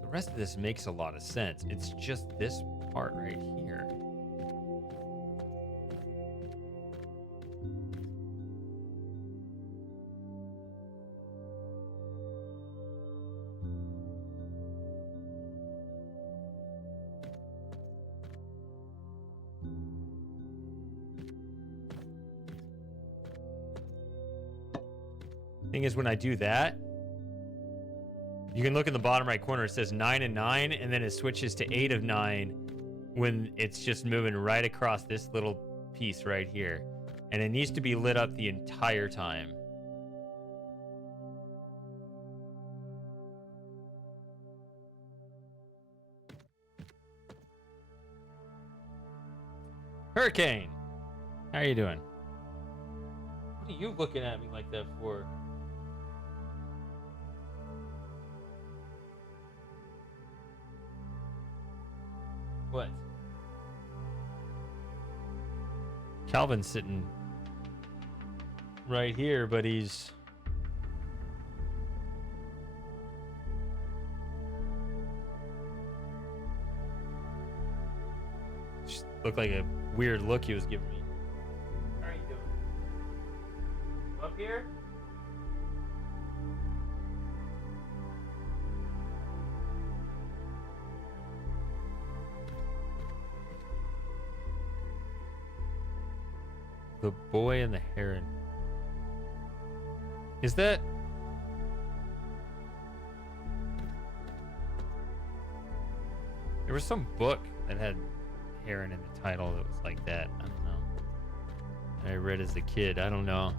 The rest of this makes a lot of sense. It's just this part right here. Thing is, when I do that, you can look in the bottom right corner. It says 9 and 9, and then it switches to 8 of 9 when it's just moving right across this little piece right here. And it needs to be lit up the entire time. Hurricane, how are you doing? What are you looking at me like that for? What? Calvin's sitting right here, but he's... just looked like a weird look he was giving me. How are you doing? Up here? The Boy and the Heron. Is that... there was some book that had Heron in the title that was like that. I don't know. I read as a kid. I don't know.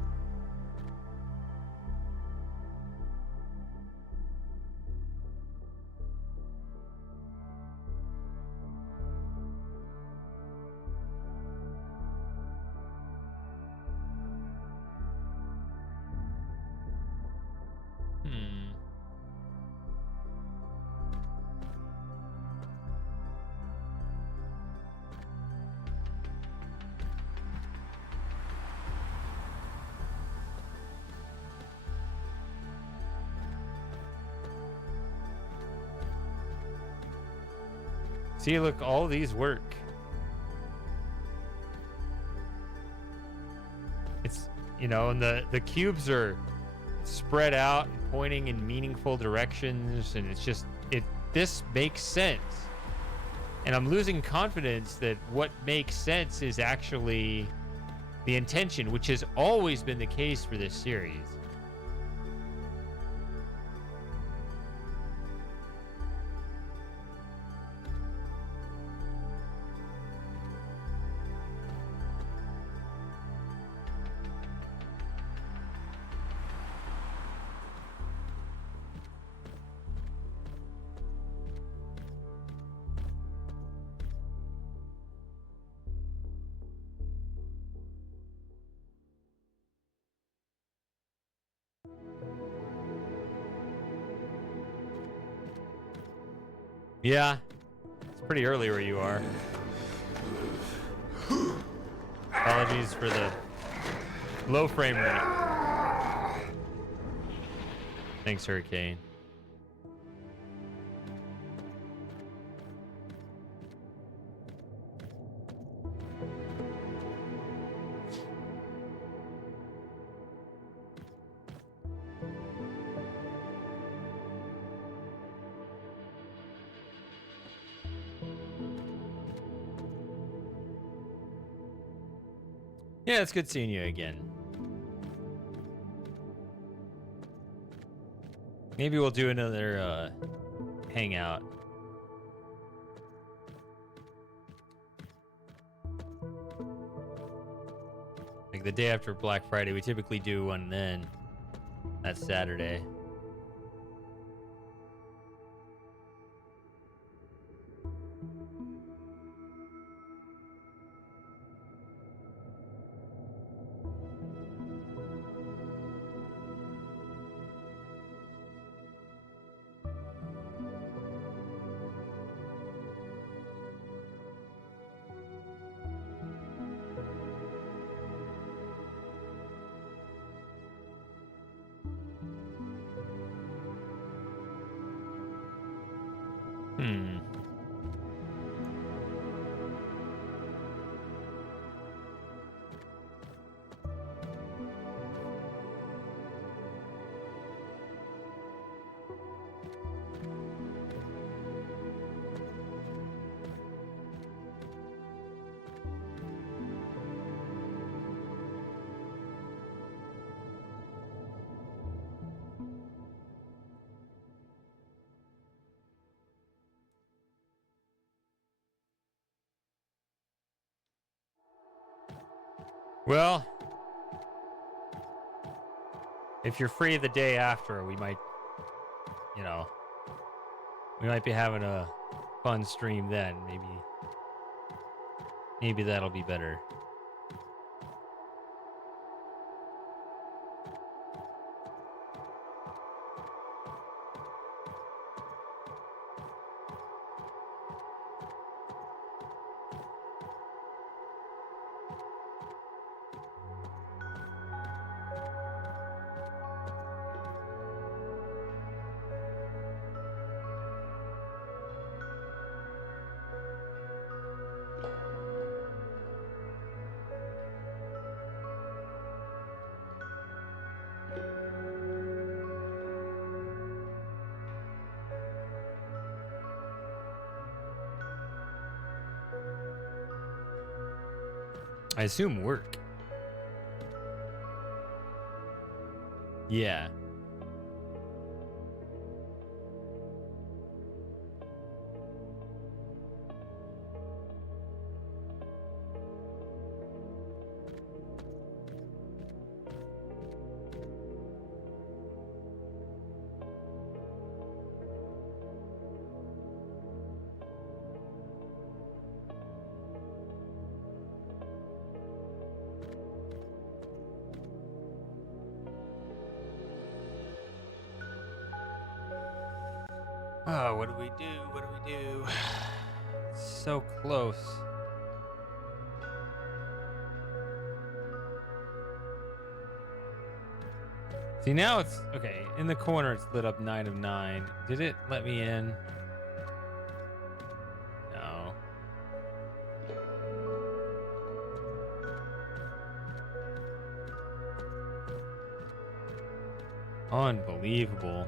See, look, all these work. It's, you know, and the cubes are spread out and pointing in meaningful directions, and it's just, this makes sense. And I'm losing confidence that what makes sense is actually the intention, which has always been the case for this series. Yeah, it's pretty early where you are. Apologies for the low frame rate. Thanks, Hurricane. Yeah, it's good seeing you again. Maybe we'll do another hangout. Like the day after Black Friday, we typically do one then. That's Saturday. Well, if you're free the day after, we might, we might be having a fun stream then. Maybe that'll be better. I assume work. Yeah. Oh, what do we do? What do we do? It's so close. See, now it's okay. In the corner, it's lit up 9 of 9. Did it let me in? No. Unbelievable.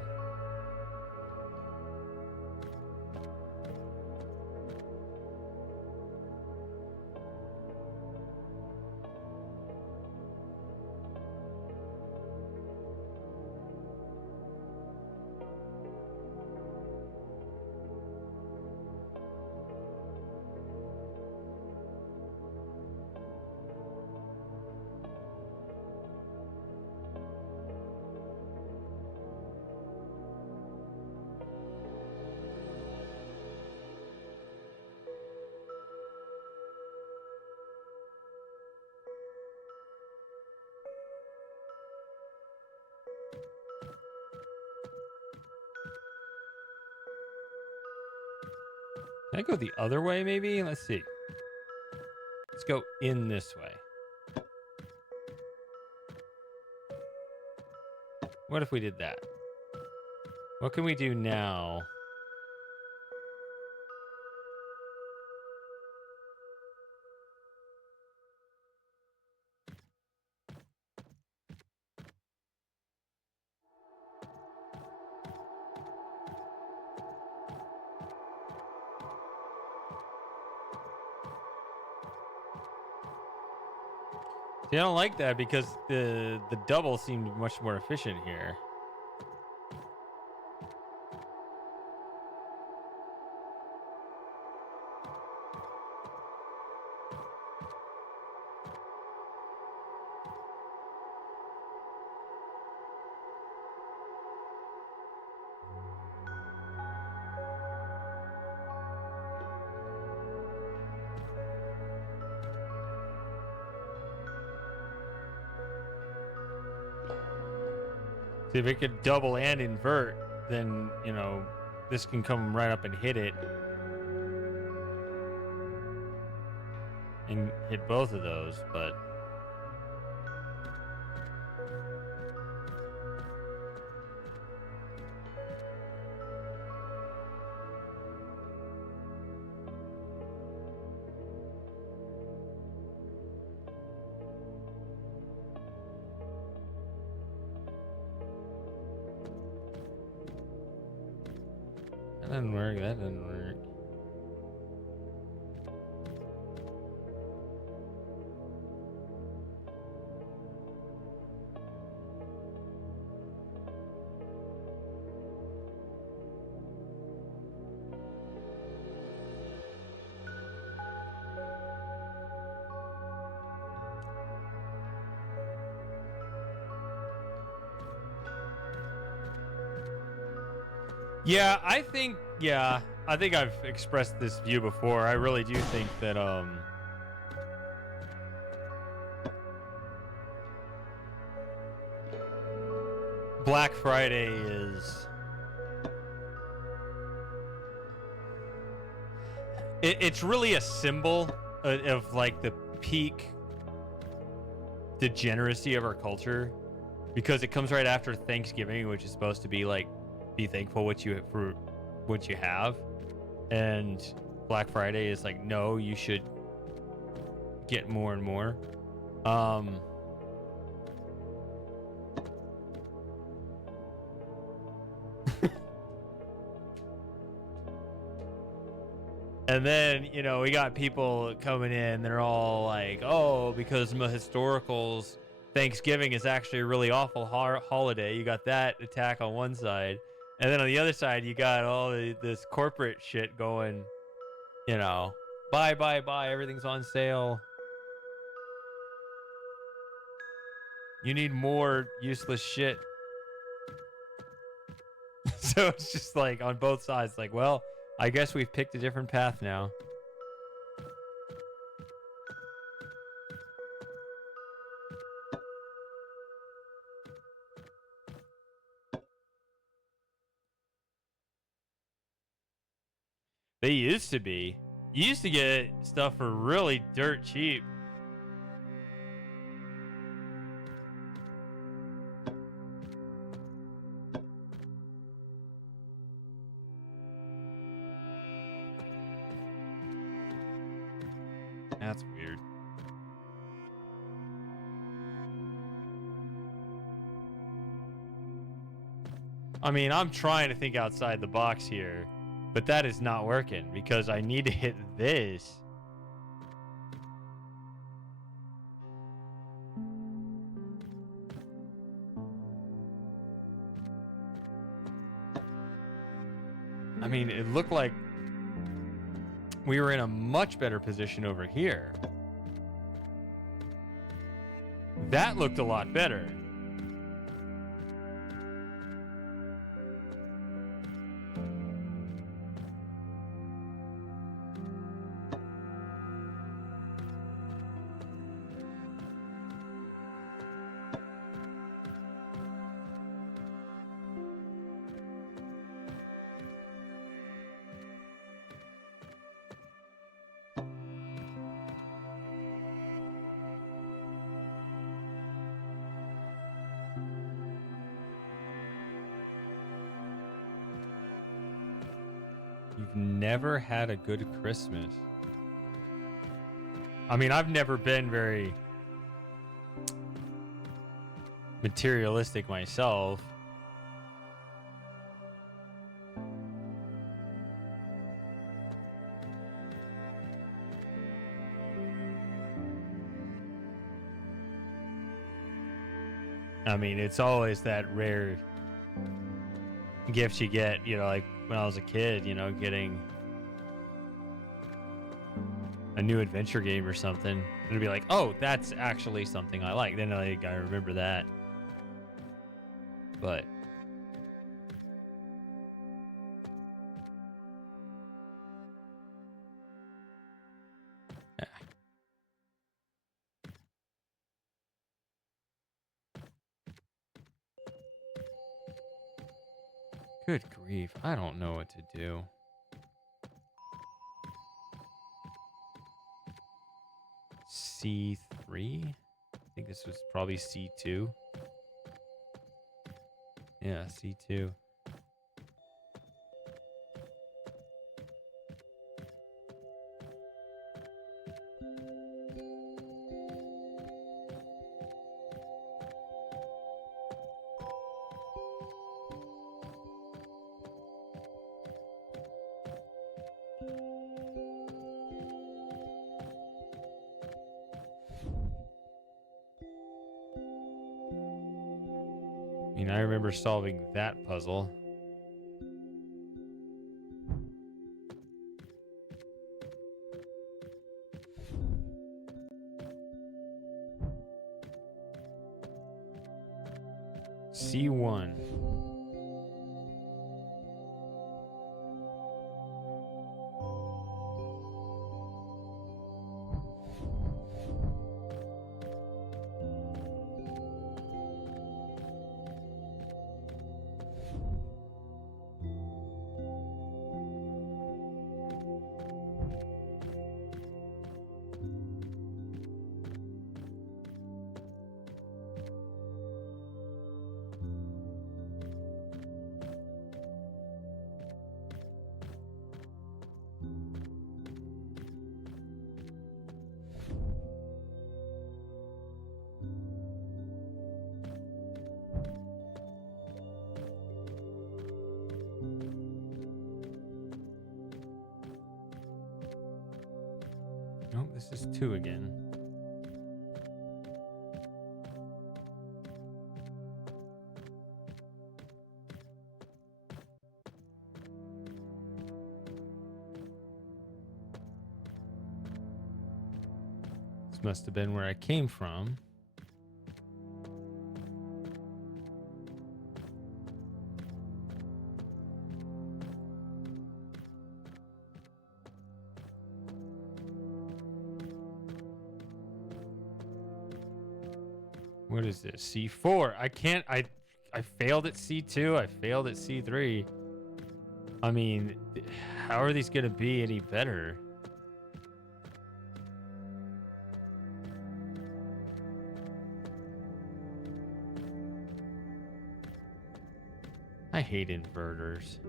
Can I go the other way, maybe? Let's see. Let's go in this way. What if we did that? What can we do now? See, I don't like that because the double seemed much more efficient here. See, if it could double and invert, then, you know, this can come right up and hit it. And hit both of those, but... That didn't work, that didn't work. Yeah, I think I've expressed this view before. I really do think that Black Friday is it's really a symbol of like the peak degeneracy of our culture, because it comes right after Thanksgiving, which is supposed to be like be thankful for what you have, and Black Friday is like, no, you should get more and more. And then, you know, we got people coming in, they're all like, oh, because historicals, Thanksgiving is actually a really awful holiday. You got that attack on one side. And then on the other side, you got all this corporate shit going, you know, buy, everything's on sale. You need more useless shit. So it's just like on both sides, like, well, I guess we've picked a different path now. They used to be. You used to get stuff for really dirt cheap. That's weird. I mean, I'm trying to think outside the box here, but that is not working because I need to hit this. I mean, it looked like we were in a much better position over here. That looked a lot better. You've never had a good Christmas. I mean, I've never been very materialistic myself. I mean, it's always that rare gift you get, you know, like when I was a kid, you know, getting a new adventure game or something. And it'd be like, oh, that's actually something I like. Then I remember that. But Good grief. I don't know what to do. C3? I think this was probably C2. Yeah, C2. I mean, I remember solving that puzzle. C1. Nope, this is 2 again. This must have been where I came from. What is this? C4. I can't. I failed at C2. I failed at C3. I mean, how are these going to be any better? I hate inverters.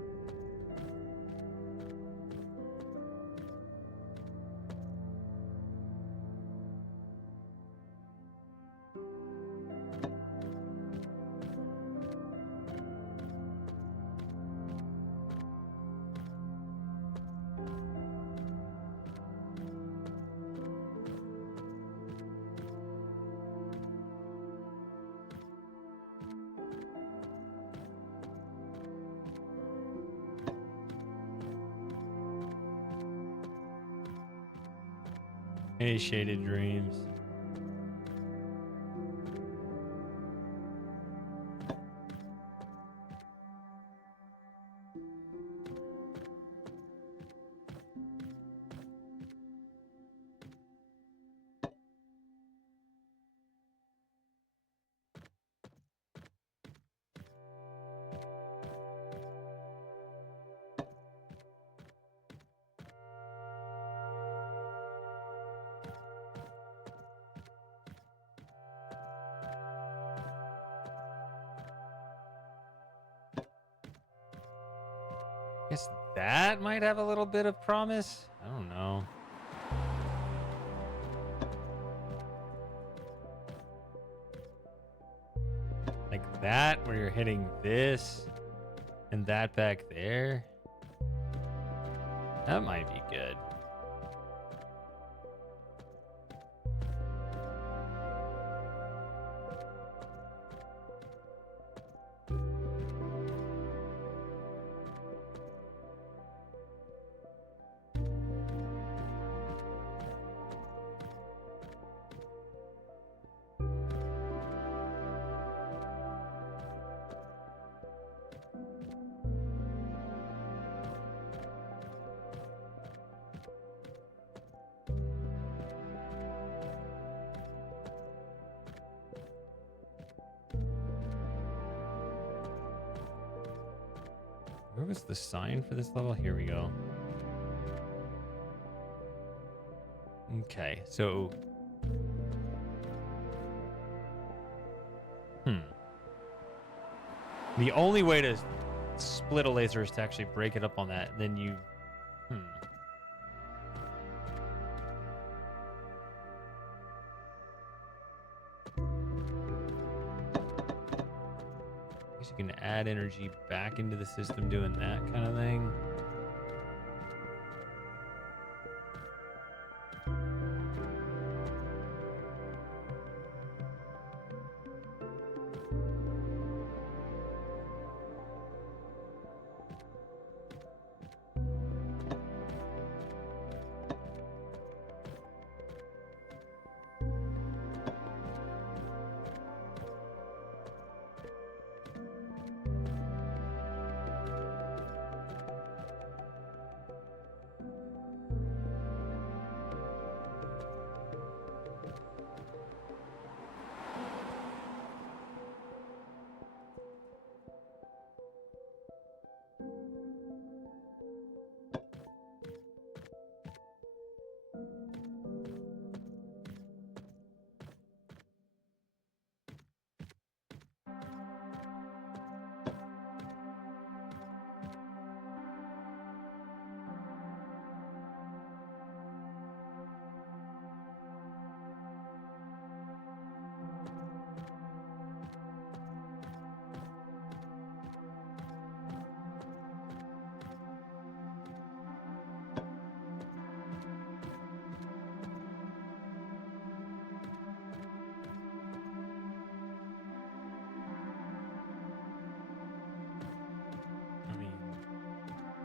Hey, Shaded Dreams. Guess that might have a little bit of promise. I don't know. Like that, where you're hitting this and that back there. That might be good. Where was the sign for this level? Here we go. Okay, so... The only way to split a laser is to actually break it up on that. Then you... I guess you can add energy back into the system doing that kind of thing.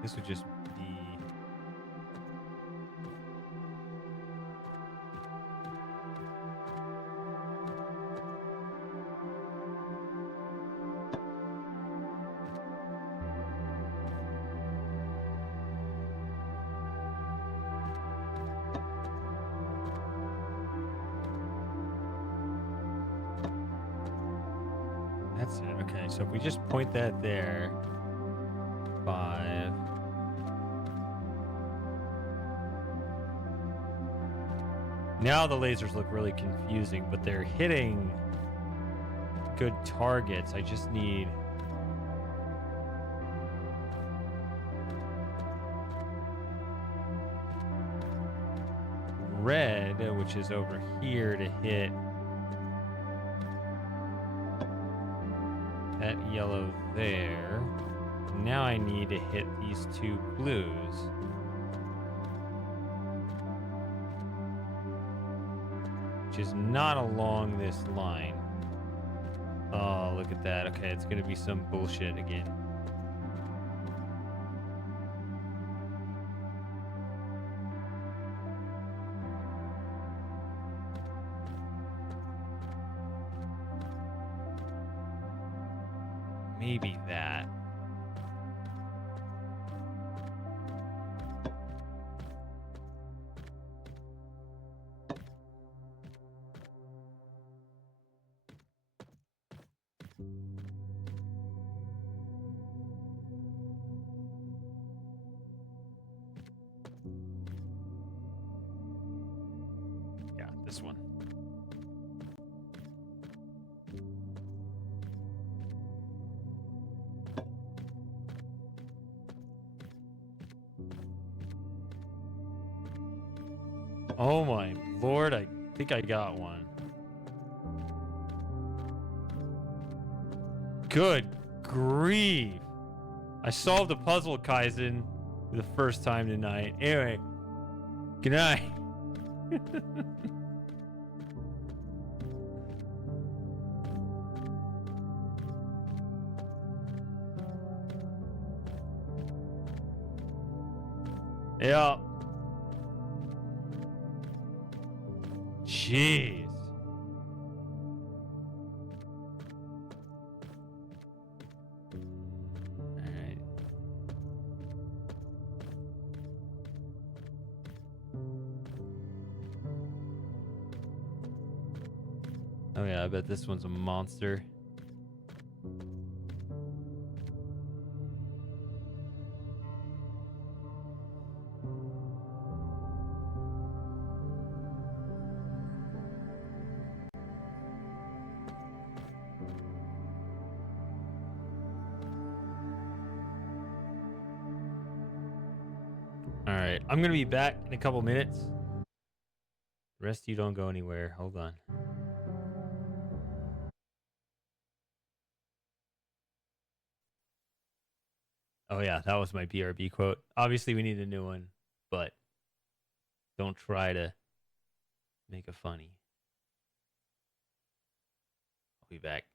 This would just be... That's it. Okay, so if we just point that there... 5... Now the lasers look really confusing, but they're hitting good targets. I just need... red, which is over here, to hit that yellow there. Now I need to hit these two blues. Which is not along this line. Oh, look at that. Okay, it's going to be some bullshit again. Maybe that. Yeah, this one. Oh my lord, I think I got one. Good grief. I solved a puzzle, Kaizen, for the first time tonight. Anyway, good night. Yeah. Jeez. Alright. Oh yeah, I bet this one's a monster. All right. I'm going to be back in a couple minutes. The rest of you don't go anywhere. Hold on. Oh, yeah. That was my BRB quote. Obviously, we need a new one, but don't try to make it funny. I'll be back.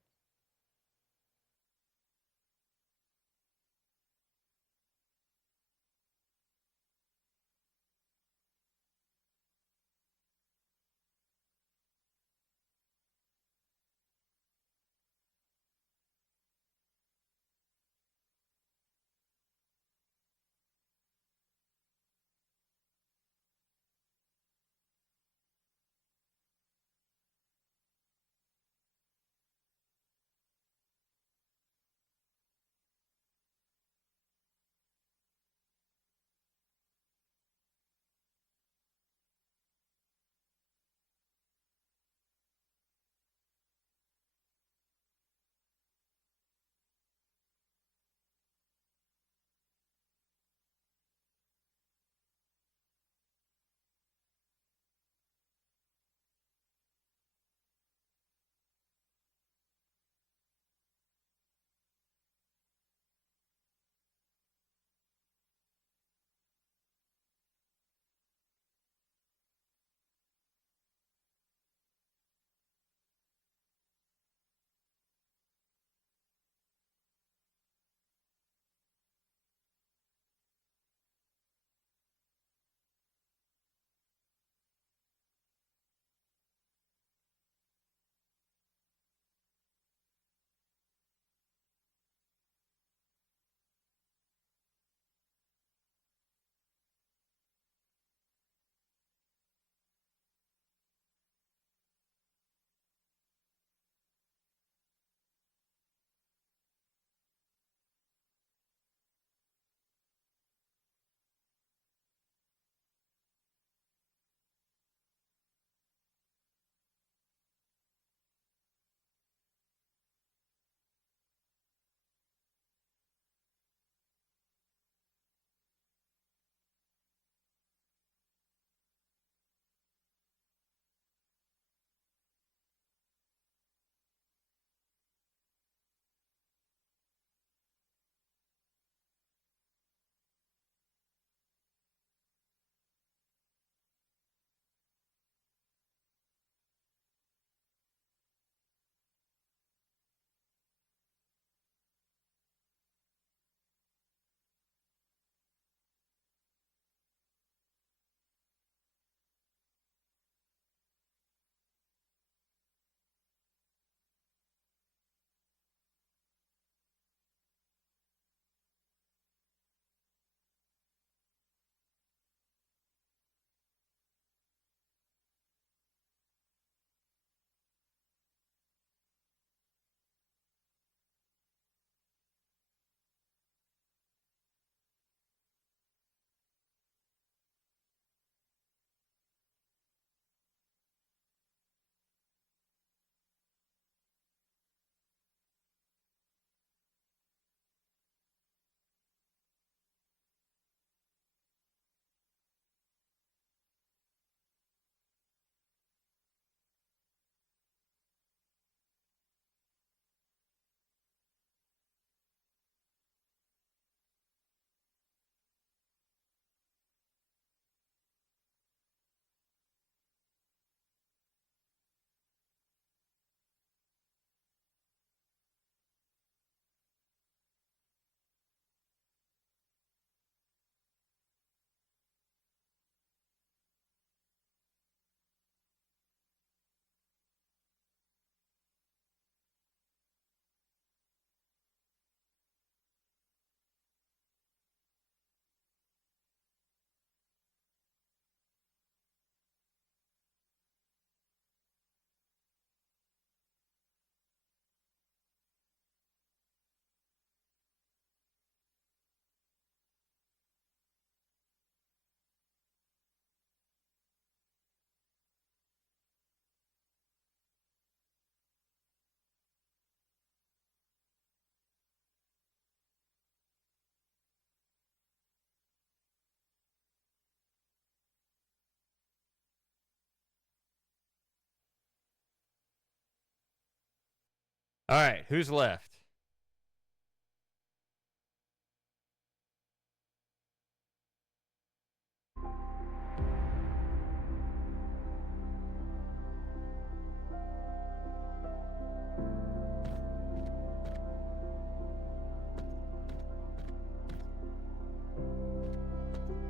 All right, who's left?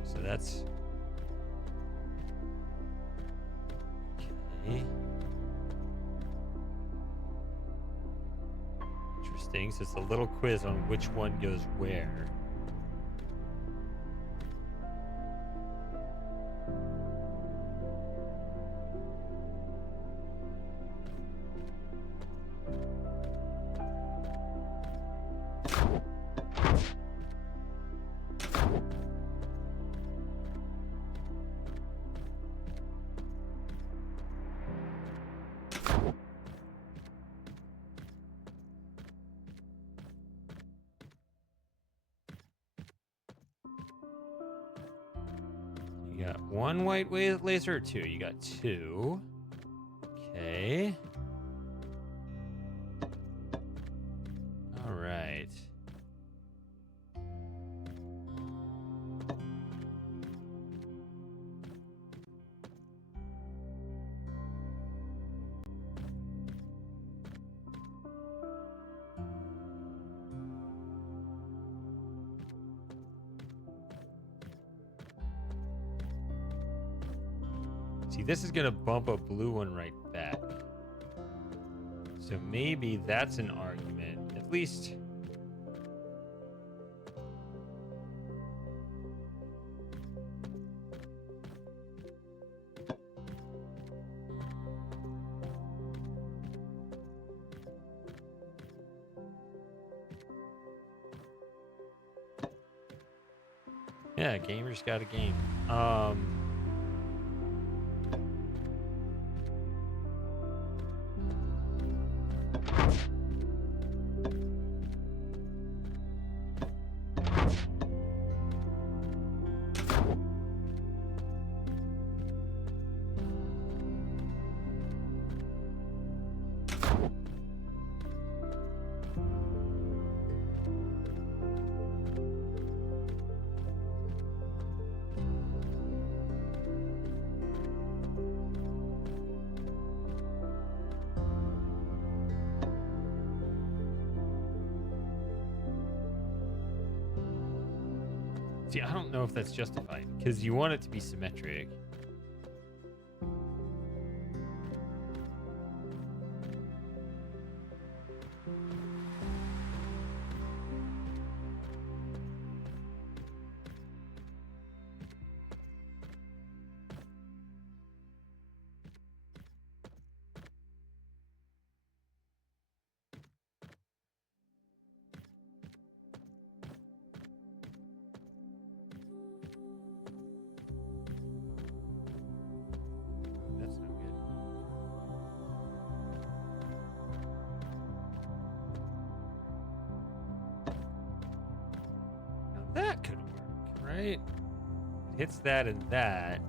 So that's okay. Interesting. So it's a little quiz on which one goes where. You got one white laser or two? You got two. Okay. All right. See, this is going to bump a blue one right back. So maybe that's an argument. At least... yeah, gamers got a game. See, I don't know if that's justified, because you want it to be symmetric. That's not good. Now that could work, right? It hits that and that.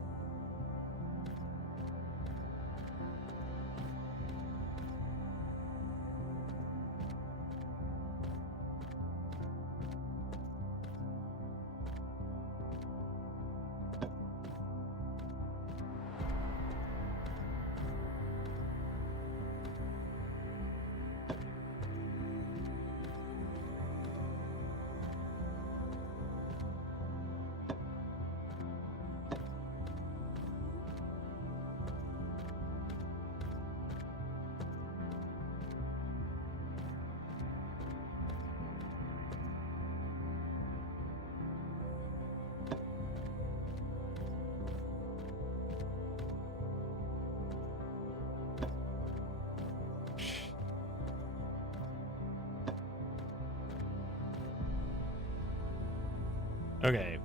Okay.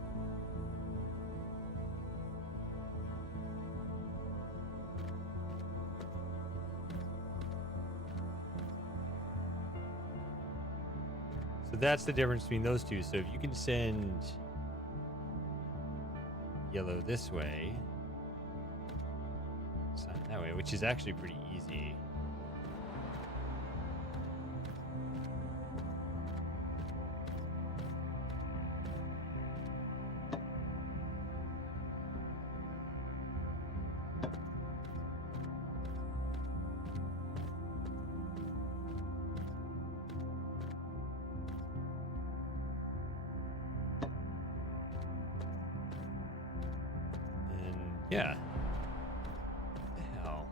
So that's the difference between those two. So if you can send yellow this way, sign that way, which is actually pretty easy. Yeah. What the hell?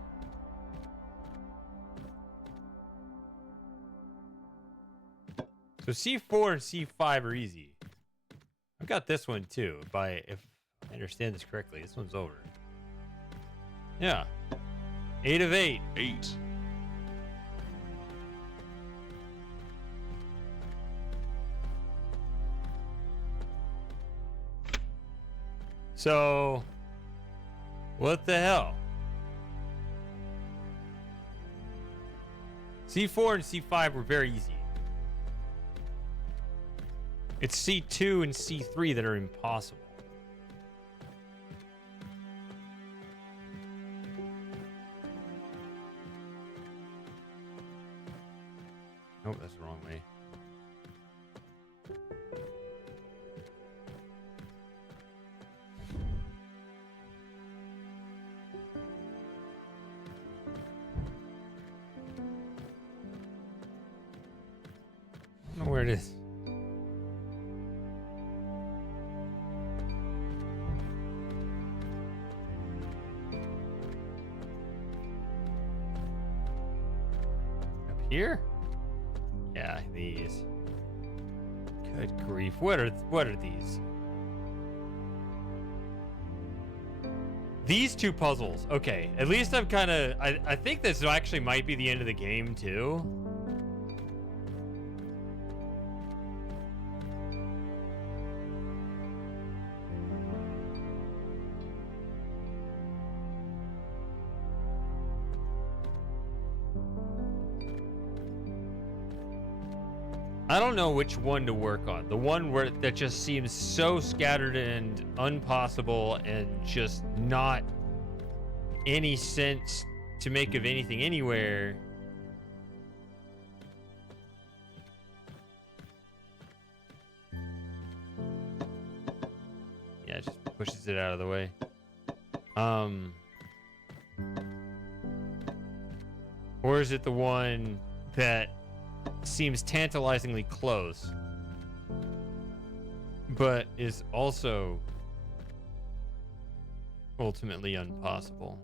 So C4 and C5 are easy. I've got this one too. If I understand this correctly, this one's over. Yeah. 8 of 8. 8. So, what the hell? C4 and C5 were very easy. It's C2 and C3 that are impossible. Nope, that's the wrong way. I don't know where it is. Up here? Yeah, these. Good grief. What are these? These two puzzles. Okay, at least I'm kind of... I think this actually might be the end of the game, too. I don't know which one to work on. The one that just seems so scattered and impossible and just not any sense to make of anything anywhere. Yeah, it just pushes it out of the way. Or is it the one that seems tantalizingly close, but is also ultimately impossible?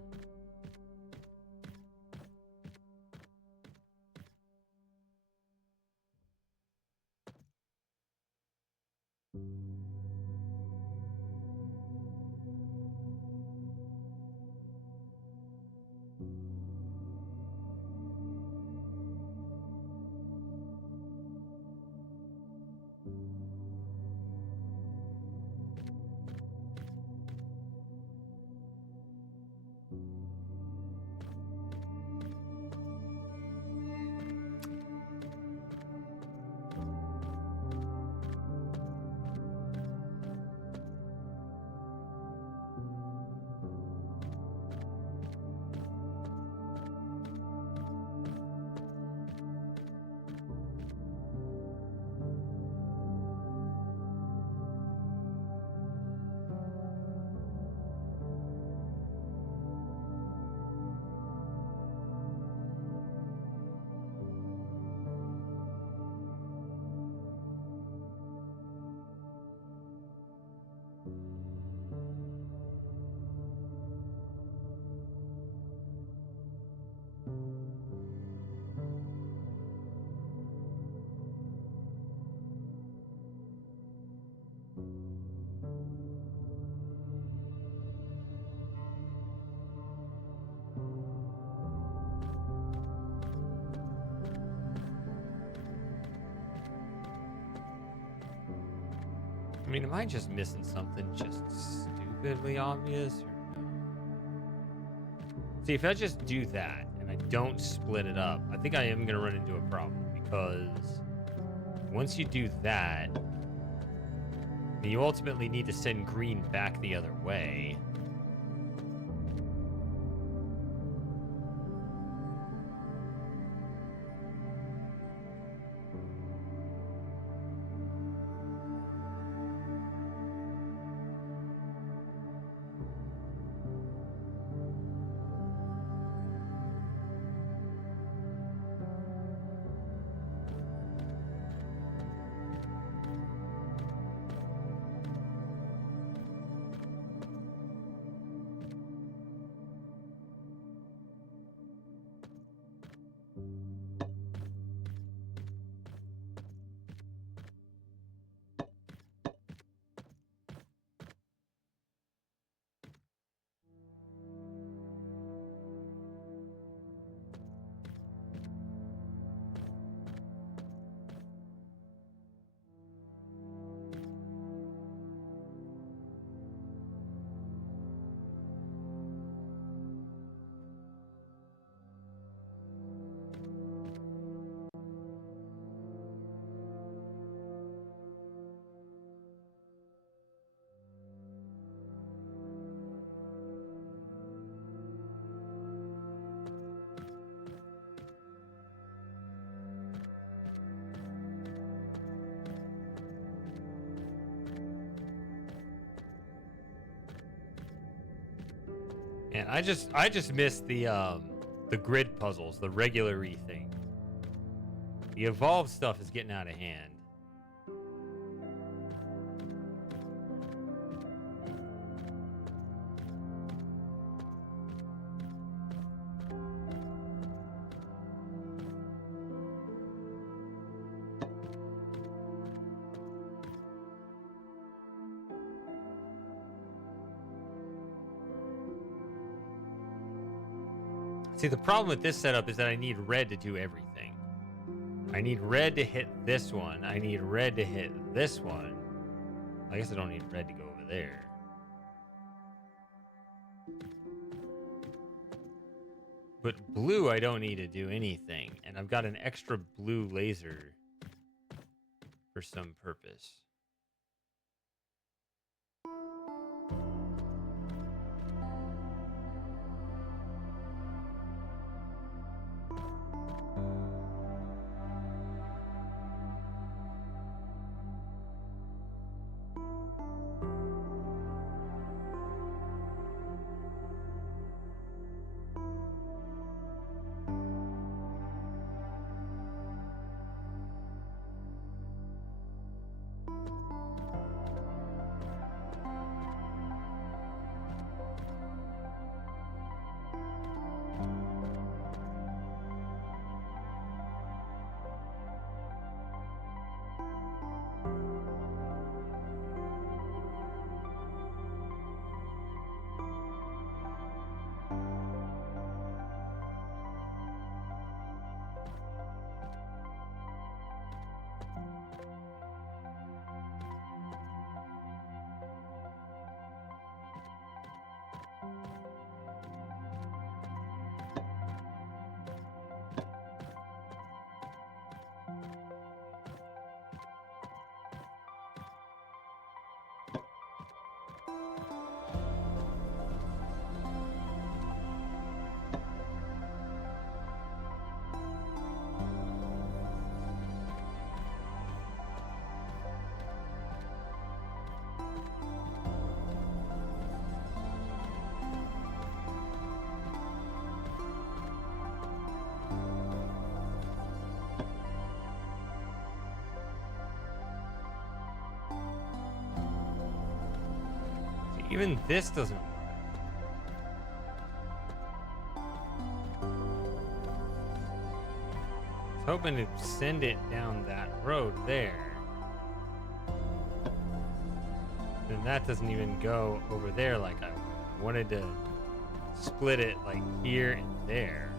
I mean, am I just missing something just stupidly obvious? Or no? See, if I just do that and I don't split it up, I think I am going to run into a problem, because once you do that, you ultimately need to send green back the other way. And I just missed the grid puzzles, the regular ReThink. The evolved stuff is getting out of hand. See, the problem with this setup is that I need red to do everything. I need red to hit this one. I need red to hit this one. I guess I don't need red to go over there. But blue, I don't need to do anything. And I've got an extra blue laser for some purpose. Even this doesn't work. I was hoping to send it down that road there. And that doesn't even go over there like I wanted to split it like here and there.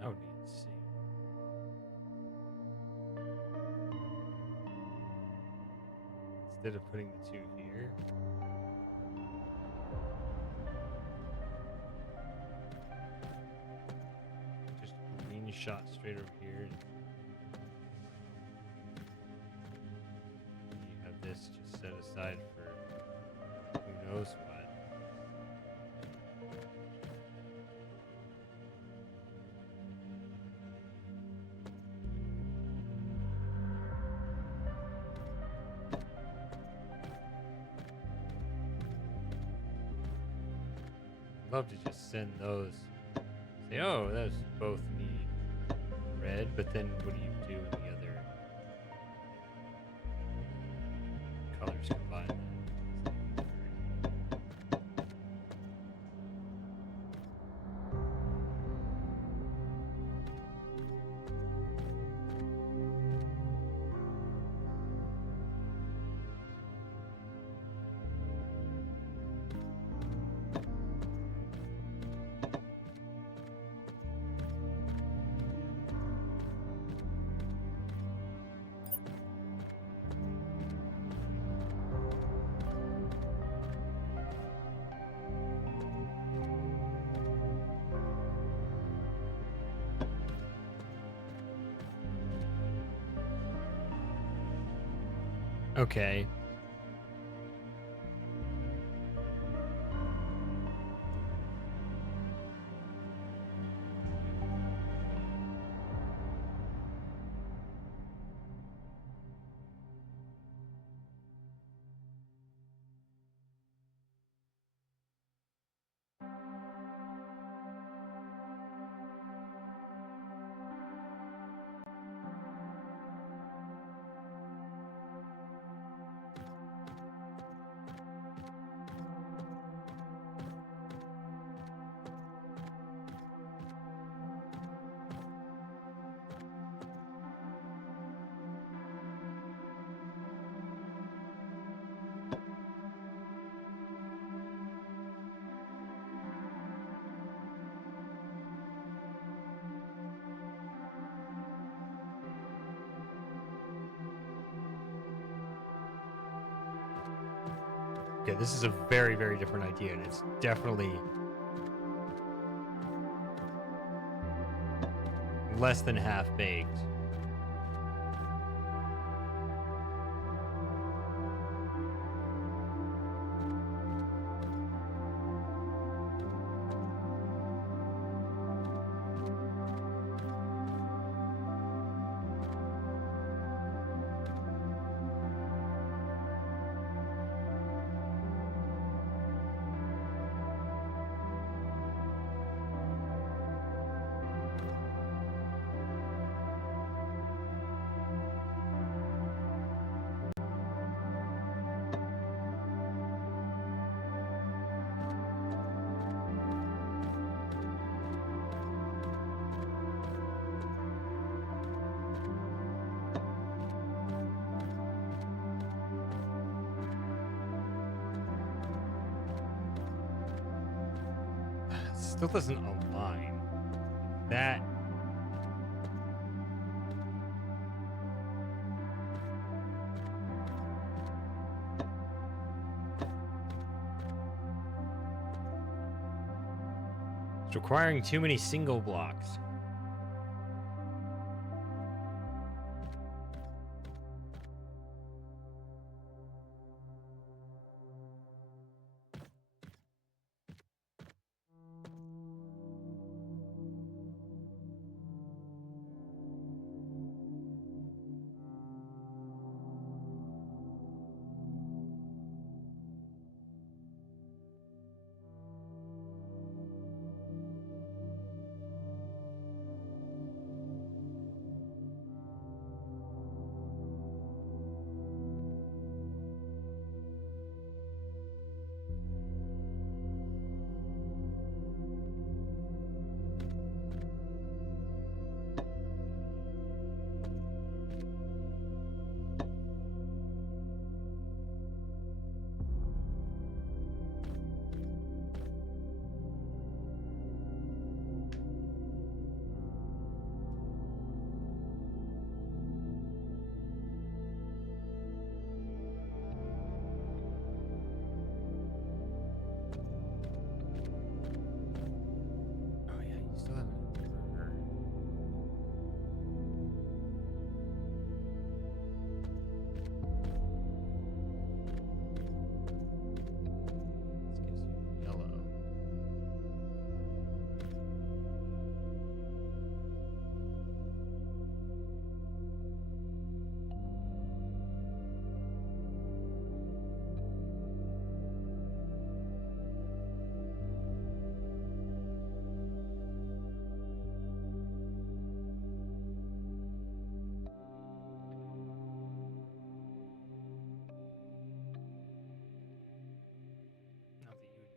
That would be insane. Instead of putting the two here. Just green shot straight over here. And you have this just set aside for who knows what. love to just send those. Say, oh, those both need red, but then what do you do in the other colors combined? Okay. Okay, this is a very, very different idea, and it's definitely less than half baked. Still doesn't align. That it's requiring too many single blocks.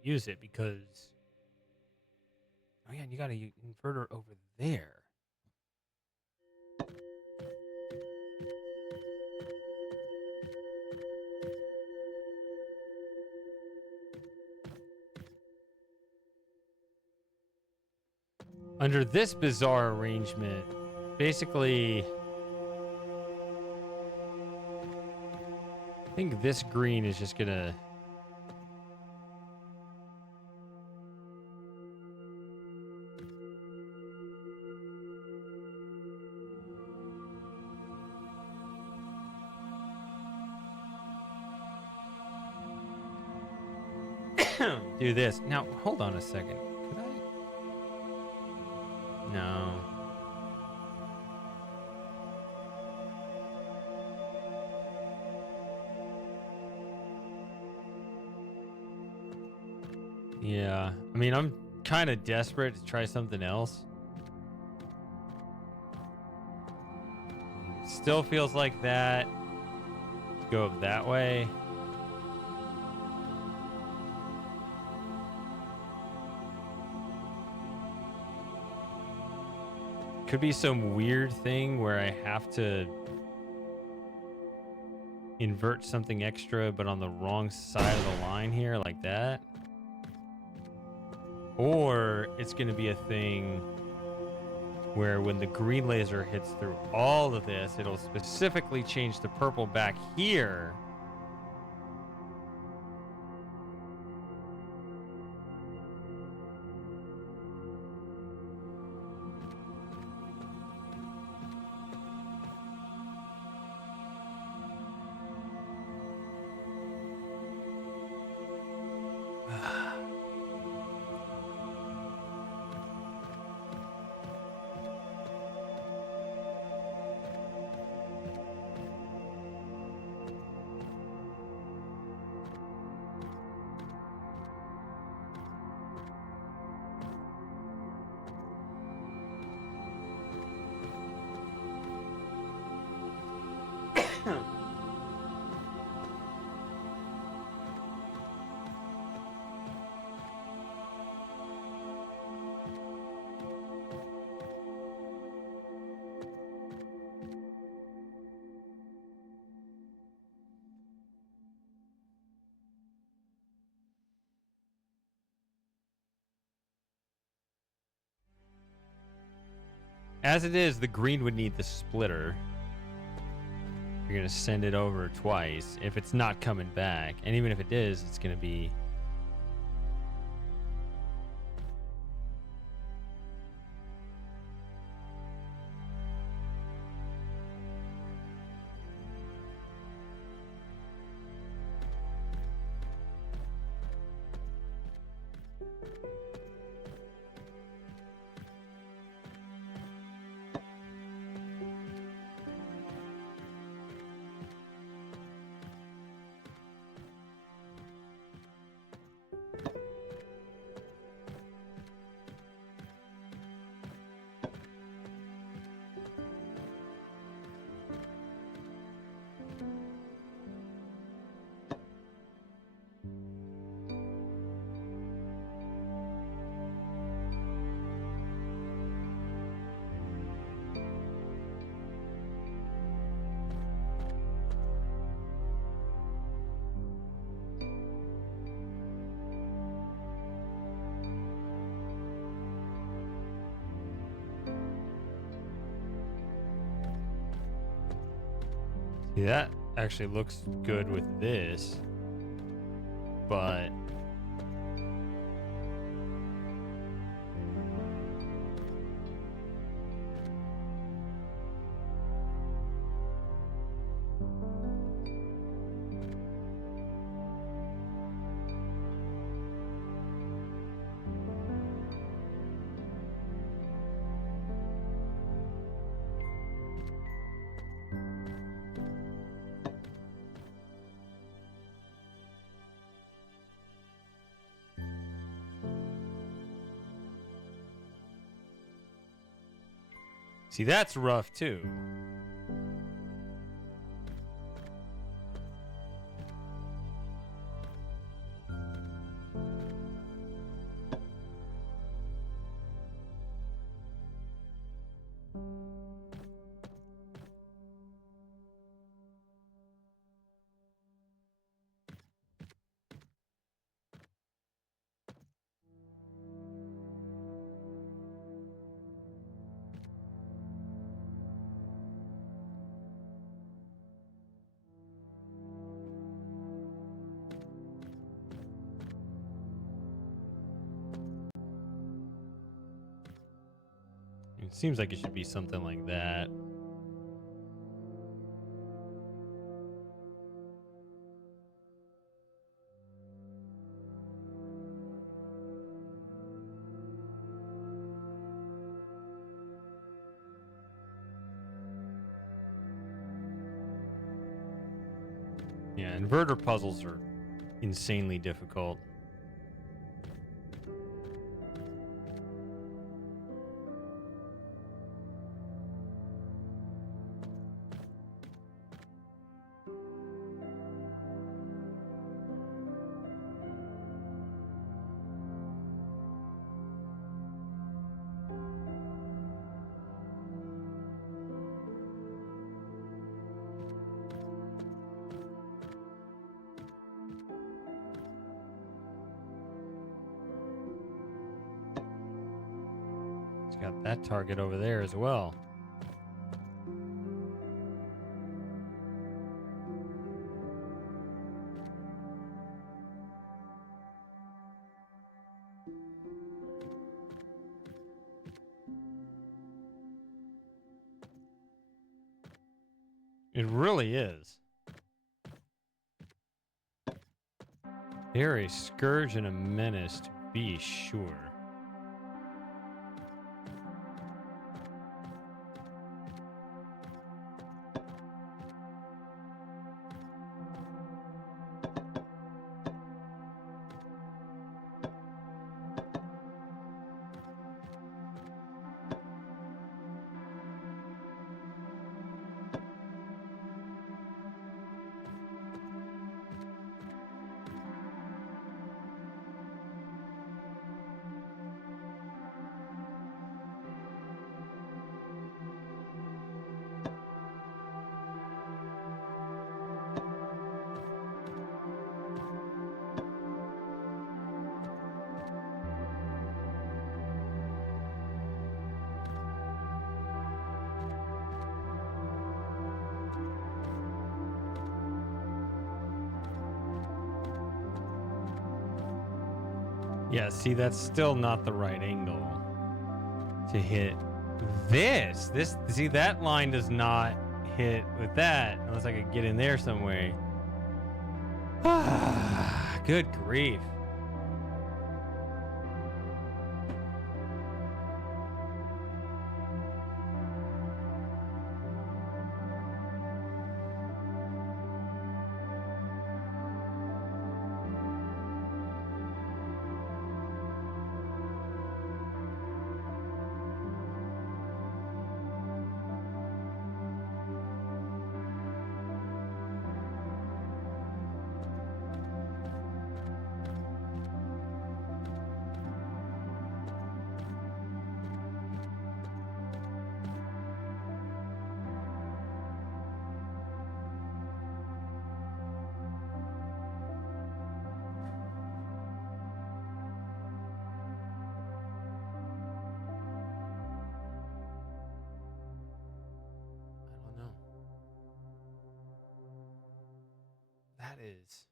use it because... Oh, yeah, you got an inverter over there. Under this bizarre arrangement, basically... I think this green is just gonna... do this. Now, hold on a second. Could I? No. Yeah. I mean, I'm kind of desperate to try something else. Still feels like that. Go up that way. Could be some weird thing where I have to invert something extra, but on the wrong side of the line here, like that. Or it's going to be a thing where when the green laser hits through all of this, it'll specifically change the purple back here. As it is, the green would need the splitter. You're going to send it over twice if it's not coming back. And even if it is, it's going to be... See, that actually looks good with this, but see, that's rough too. Seems like it should be something like that. Yeah, inverter puzzles are insanely difficult. Got that target over there as well. It really is. They're a scourge and a menace, to be sure. Yeah, see, that's still not the right angle to hit this. See, that line does not hit with that unless I could get in there some way. Good grief. That is.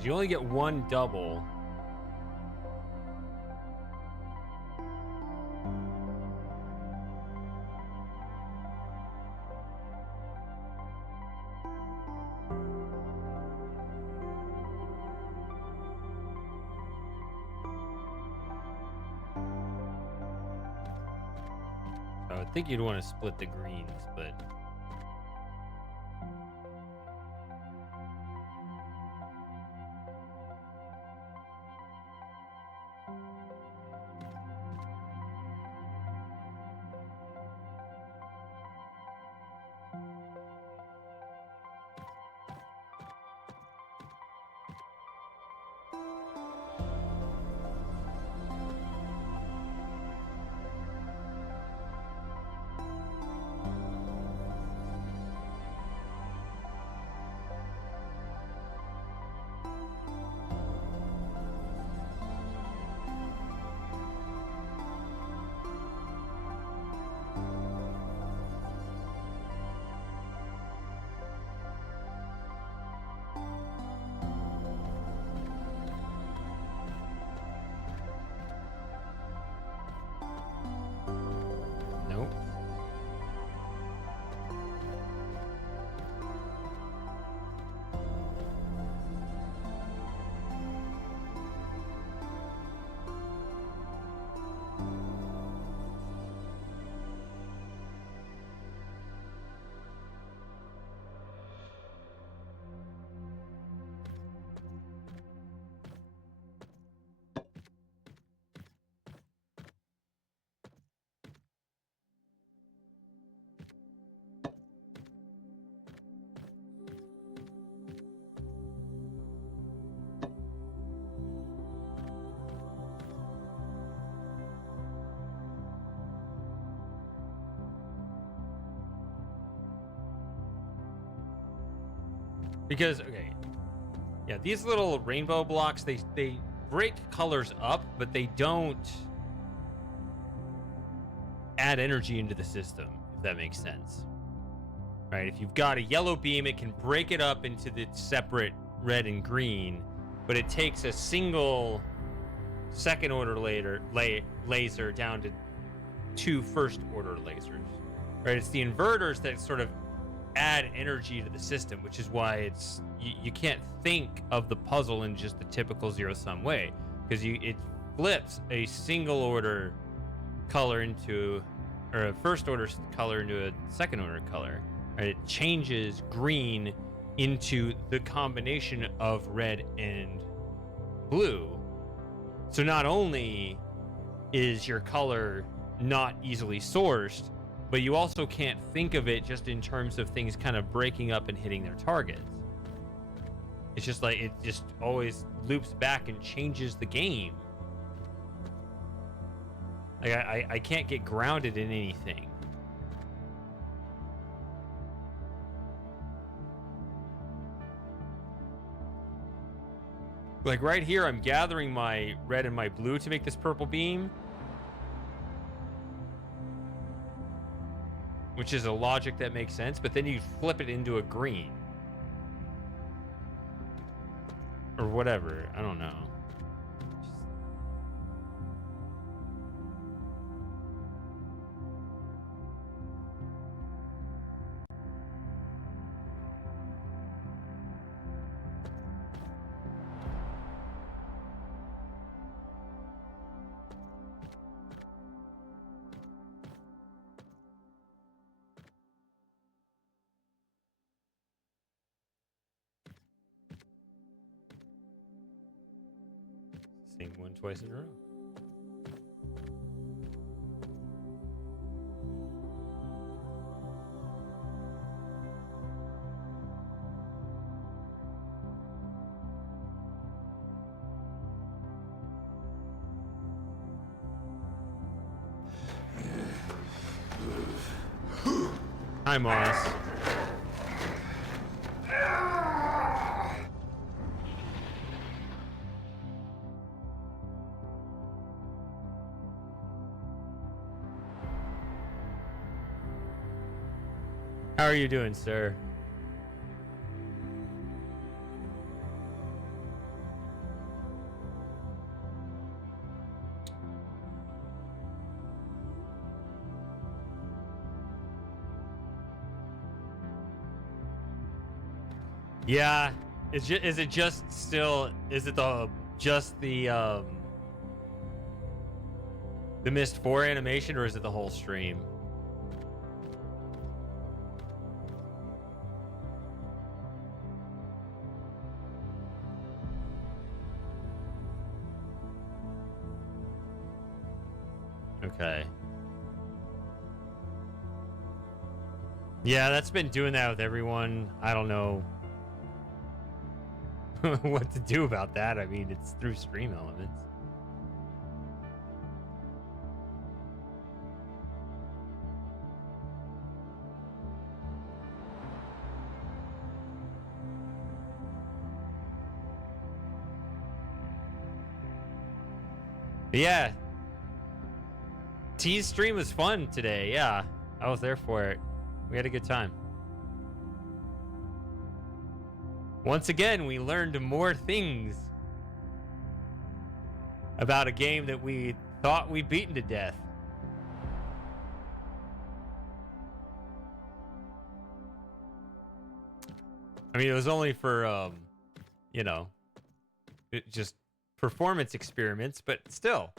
You only get one double. I would think you'd want to split the greens, but... Because, okay, yeah, these little rainbow blocks, they break colors up, but they don't add energy into the system, if that makes sense. Right? If you've got a yellow beam, it can break it up into the separate red and green, but it takes a single second order laser down to 2 first order lasers. Right? It's the inverters that sort of add energy to the system, which is why it's you can't think of the puzzle in just the typical zero-sum way, because it flips a single order color into, or a first order color into a second order color. Right? It changes green into the combination of red and blue. So not only is your color not easily sourced, but you also can't think of it just in terms of things kind of breaking up and hitting their targets. It's just like, it just always loops back and changes the game. Like, I can't get grounded in anything. Like right here, I'm gathering my red and my blue to make this purple beam, which is a logic that makes sense, but then you flip it into a green. Or whatever, I don't know. Same one twice in a row. Hi, Moss. How are you doing, sir? Yeah, is it just still, is it just the Mist 4 animation, or is it the whole stream? Okay. Yeah, that's been doing that with everyone. I don't know what to do about that. I mean, it's through stream elements. But yeah. T's stream was fun today. Yeah, I was there for it. We had a good time. Once again, we learned more things about a game that we thought we'd beaten to death. I mean, it was only for, you know, just performance experiments, but still.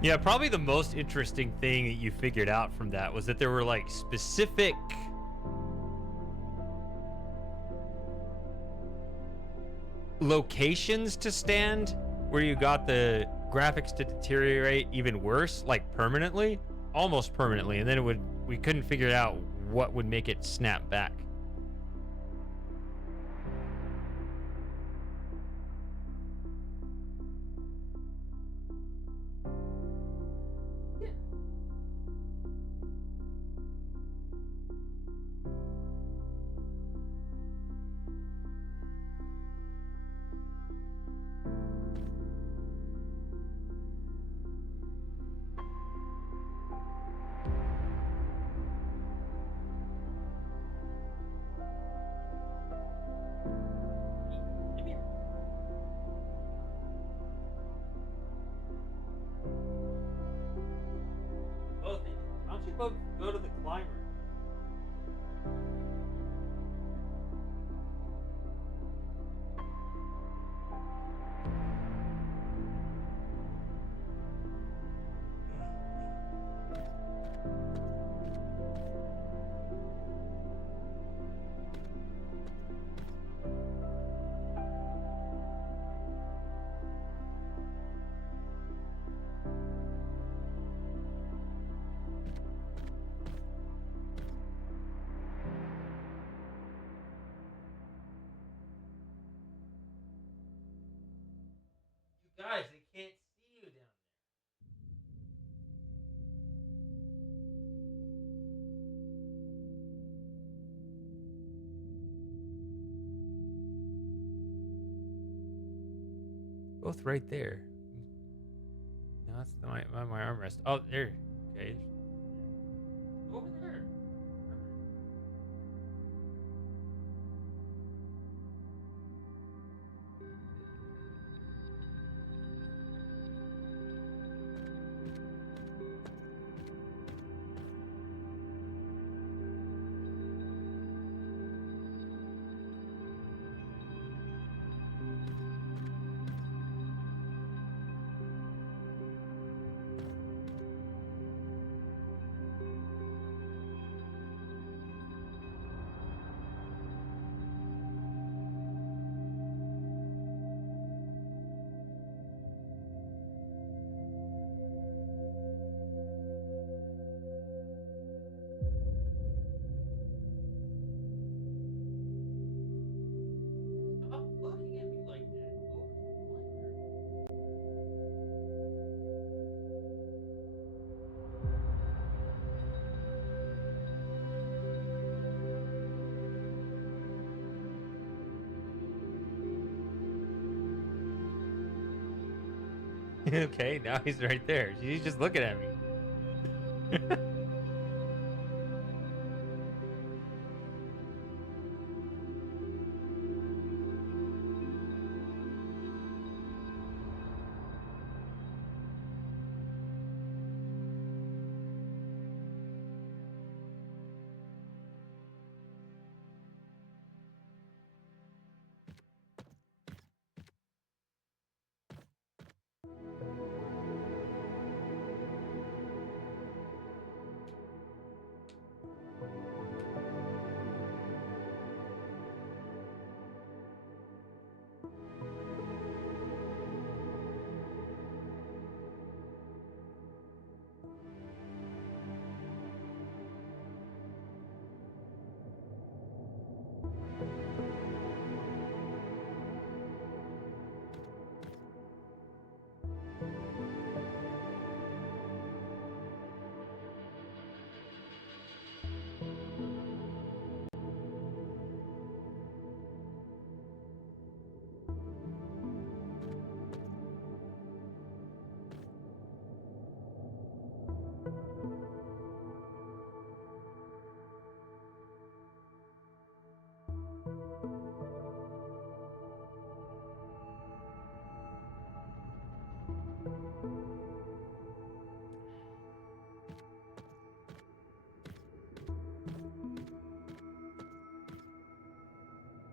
Yeah, probably the most interesting thing that you figured out from that was that there were like specific locations to stand where you got the graphics to deteriorate even worse, like permanently, almost permanently, and then we couldn't figure out what would make it snap back. Both. Why don't you both go to the climber? You guys, they can't see you down there. Both right there. No, that's my armrest. Oh, there. Okay. Over there. Stop looking at me like that. Go over to the climber. Okay, now he's right there. He's just looking at me.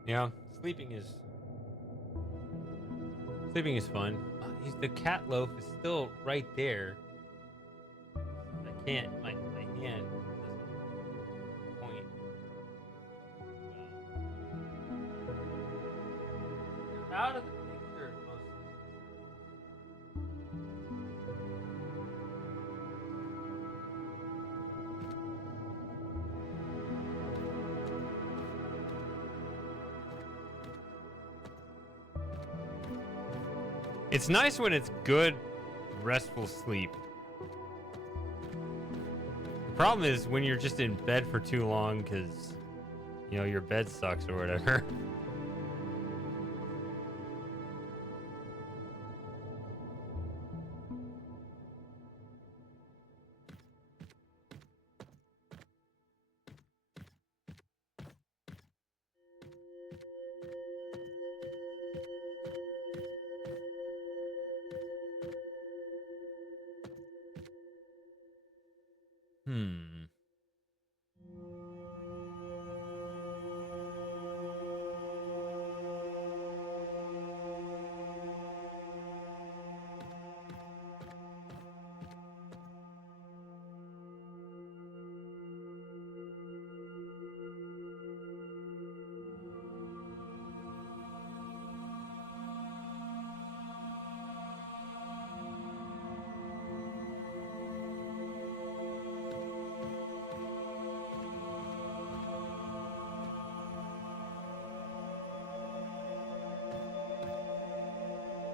Yeah, sleeping is fun. He's the cat loaf is still right there. can't. My hand doesn't point well. You're out of the picture mostly. It's nice when it's good, restful sleep. The problem is when you're just in bed for too long because, you know, your bed sucks or whatever. Hmm.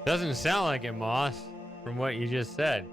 Doesn't sound like it, Moss, from what you just said.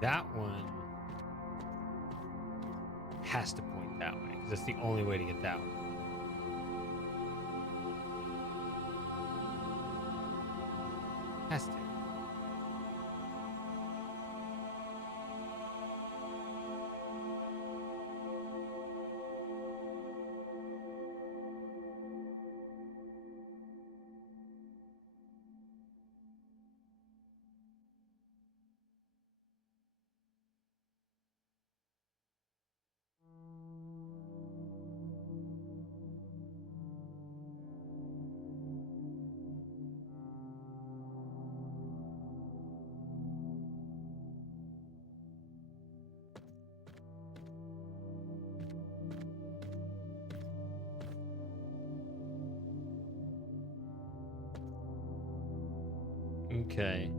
That one has to point that way because that's the only way to get that one. Has to. Okay.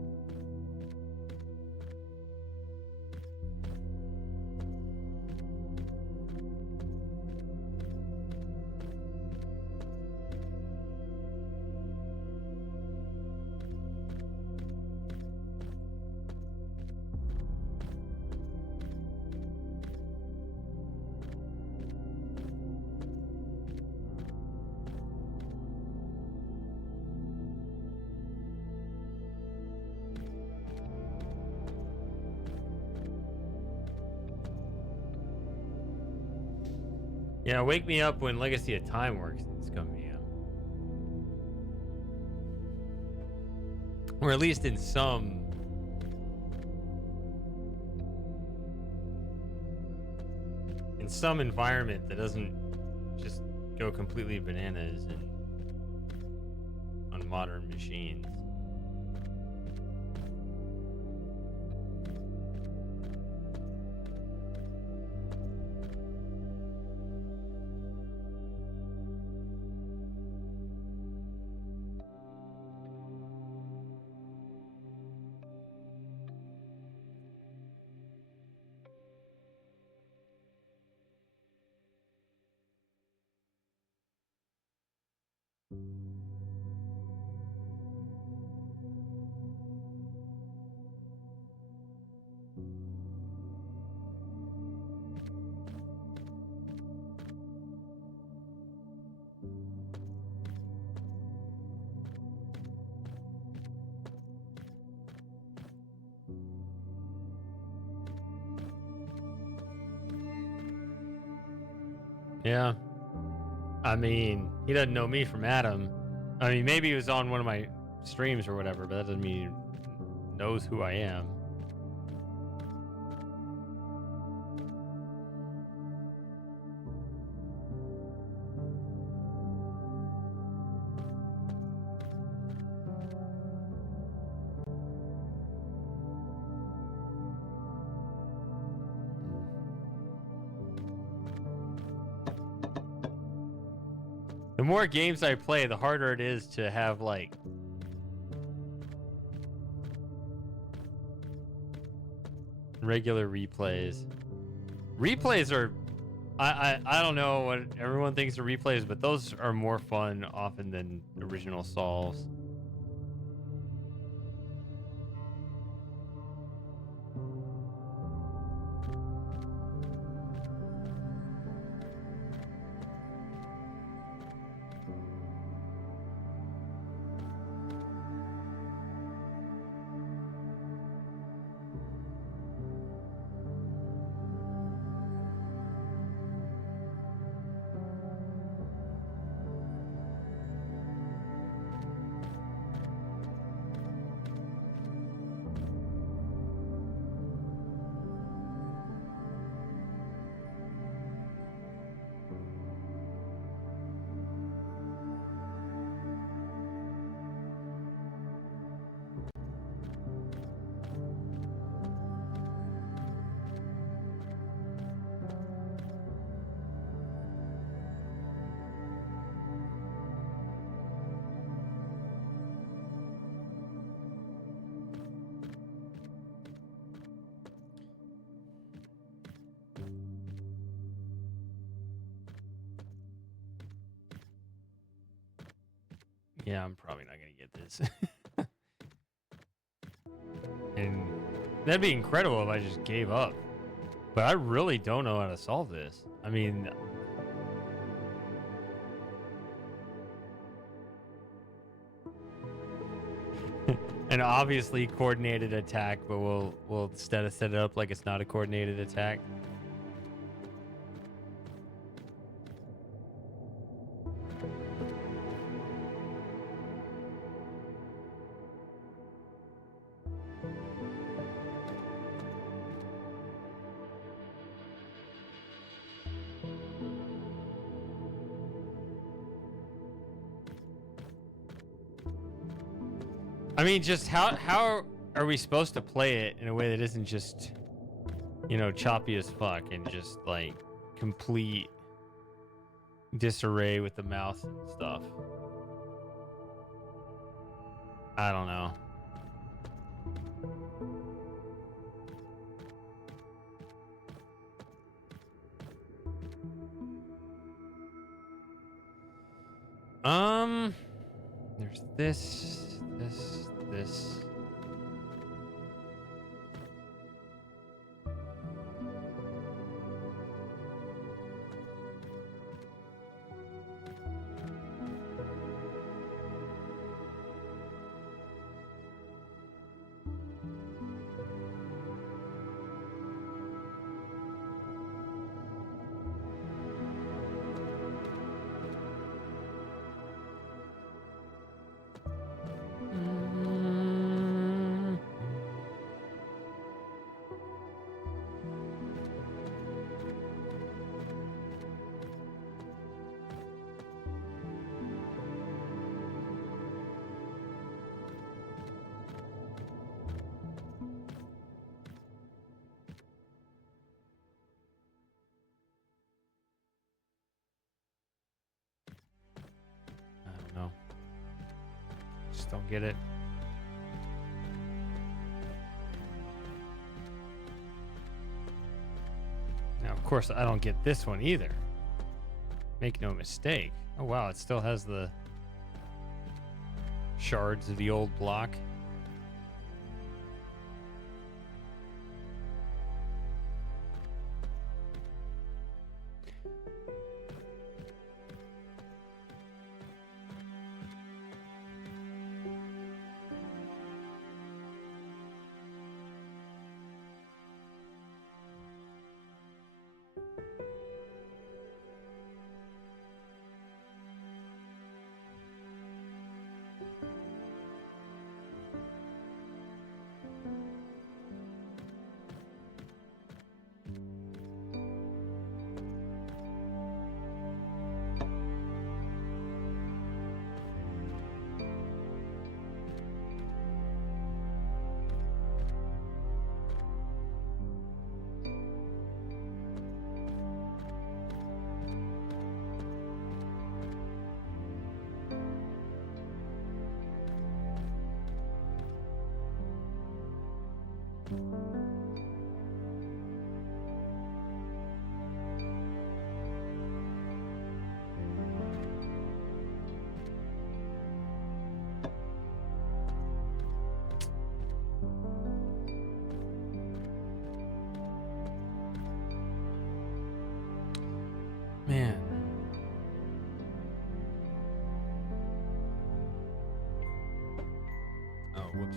Yeah, wake me up when Legacy of Time works. It's coming out, or at least in some environment that doesn't just go completely bananas and on modern machines. Yeah. I mean, he doesn't know me from Adam. I mean, maybe he was on one of my streams or whatever, but that doesn't mean he knows who I am. The more games I play, the harder it is to have like regular replays. Replays are I don't know what everyone thinks of replays, but those are more fun often than original solves. Yeah, I'm probably not gonna get this. And that'd be incredible if I just gave up. But I really don't know how to solve this. I mean, an obviously coordinated attack, but we'll instead set it up like it's not a coordinated attack. I mean, just how are we supposed to play it in a way that isn't just, you know, choppy as fuck and just like complete disarray with the mouse and stuff? I don't know. There's this. I don't know. Just don't get it. Now, of course, I don't get this one either. Make no mistake. Oh, wow. It still has the shards of the old block. Man. Oh, whoops.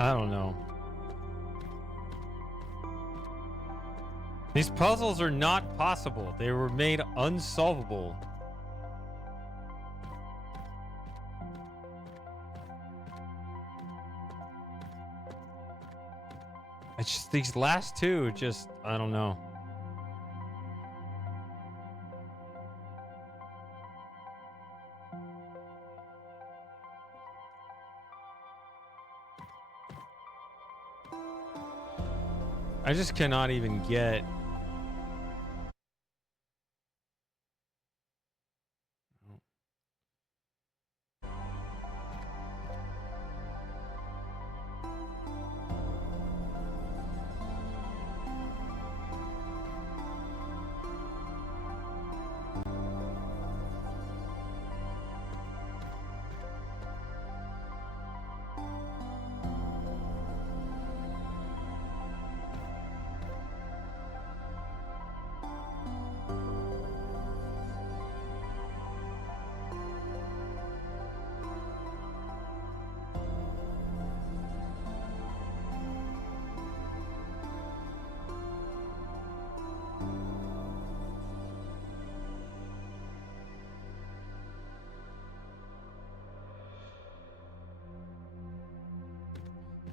I don't know. These puzzles are not possible. They were made unsolvable. It's just these last two, just, I don't know. I just cannot even get...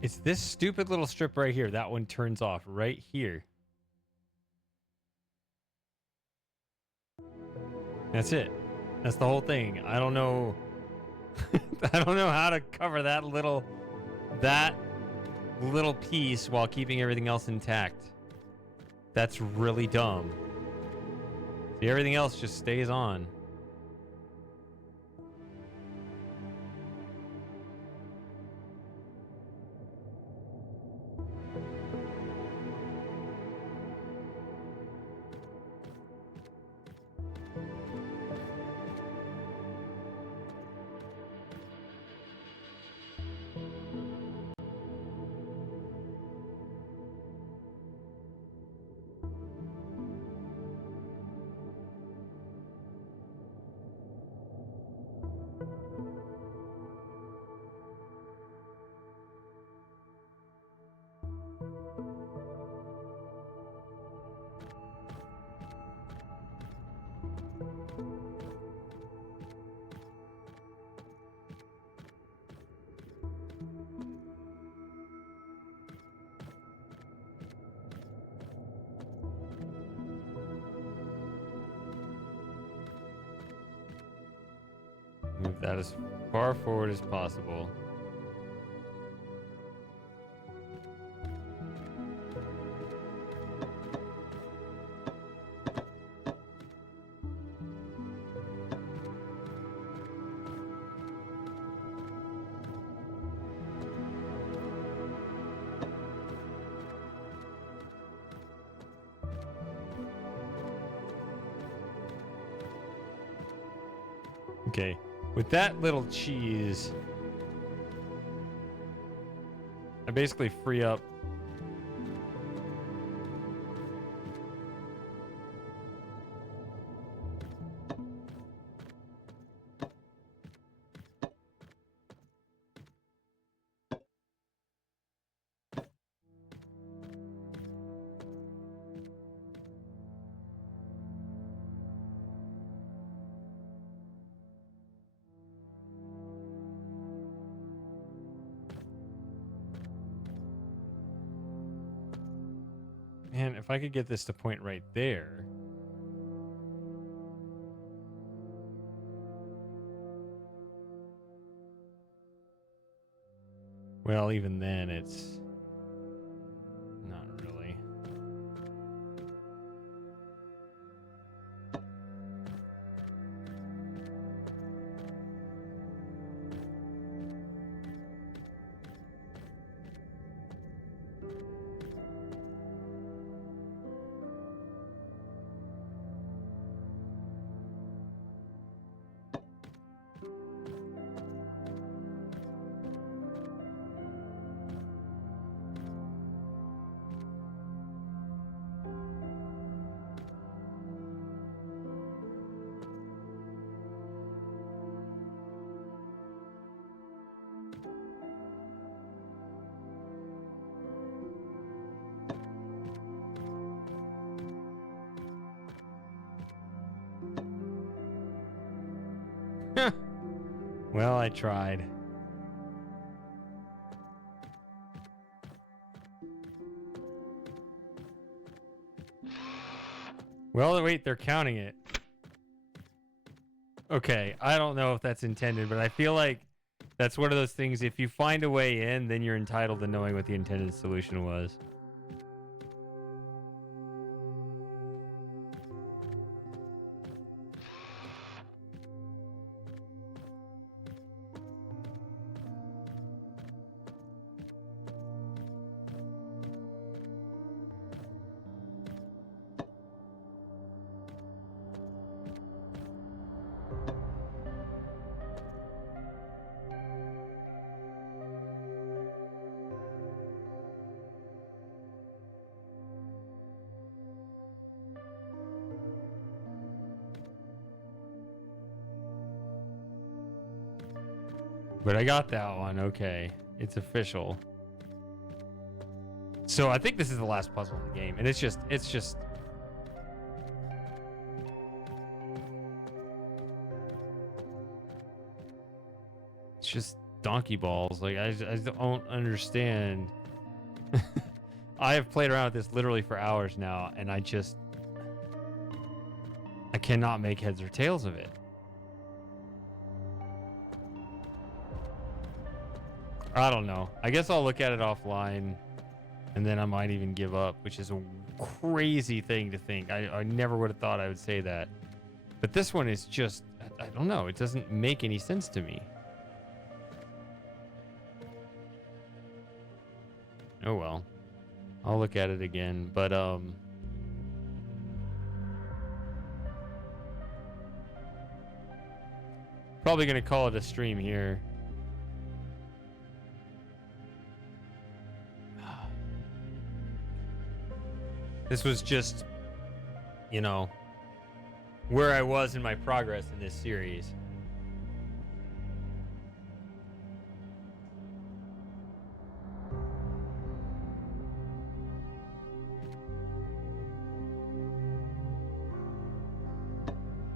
It's this stupid little strip right here. That one turns off right here. That's it. That's the whole thing. I don't know. I don't know how to cover that little piece while keeping everything else intact. That's really dumb. See, everything else just stays on. move that as far forward as possible. Okay, with that little cheese, I basically free up man, if I could get this to point right there. Well, even then, it's not really. Well, I tried. Well, wait, they're counting it. Okay, I don't know if that's intended, but I feel like that's one of those things, if you find a way in, then you're entitled to knowing what the intended solution was. But I got that one. Okay. It's official. So I think this is the last puzzle in the game. And it's just it's just donkey balls. Like, I don't understand. I have played around with this literally for hours now, and I cannot make heads or tails of it. I don't know. I guess I'll look at it offline, and then I might even give up, which is a crazy thing to think. I never would have thought I would say that. But this one is just, I don't know. It doesn't make any sense to me. Oh, well. I'll look at it again. But, probably going to call it a stream here. This was just, you know, where I was in my progress in this series.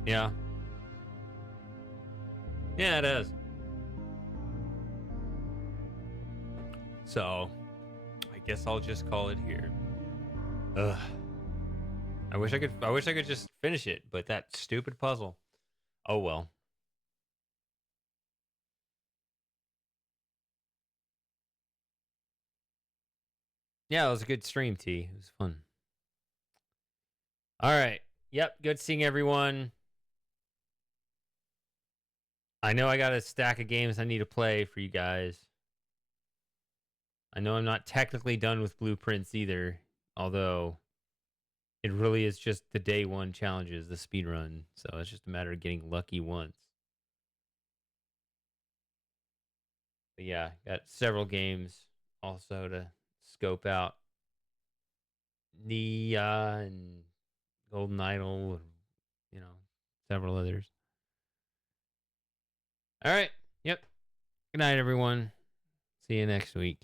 Yeah. Yeah, it is. So, I guess I'll just call it here. Ugh. I wish I could just finish it, but that stupid puzzle. Oh well. Yeah, it was a good stream, T. It was fun. All right. Yep. Good seeing everyone. I know I got a stack of games I need to play for you guys. I know I'm not technically done with blueprints either, although it really is just the day one challenges, the speed run. So it's just a matter of getting lucky once. But yeah, got several games also to scope out. Nia and Golden Idol, and, you know, several others. All right. Yep. Good night, everyone. See you next week.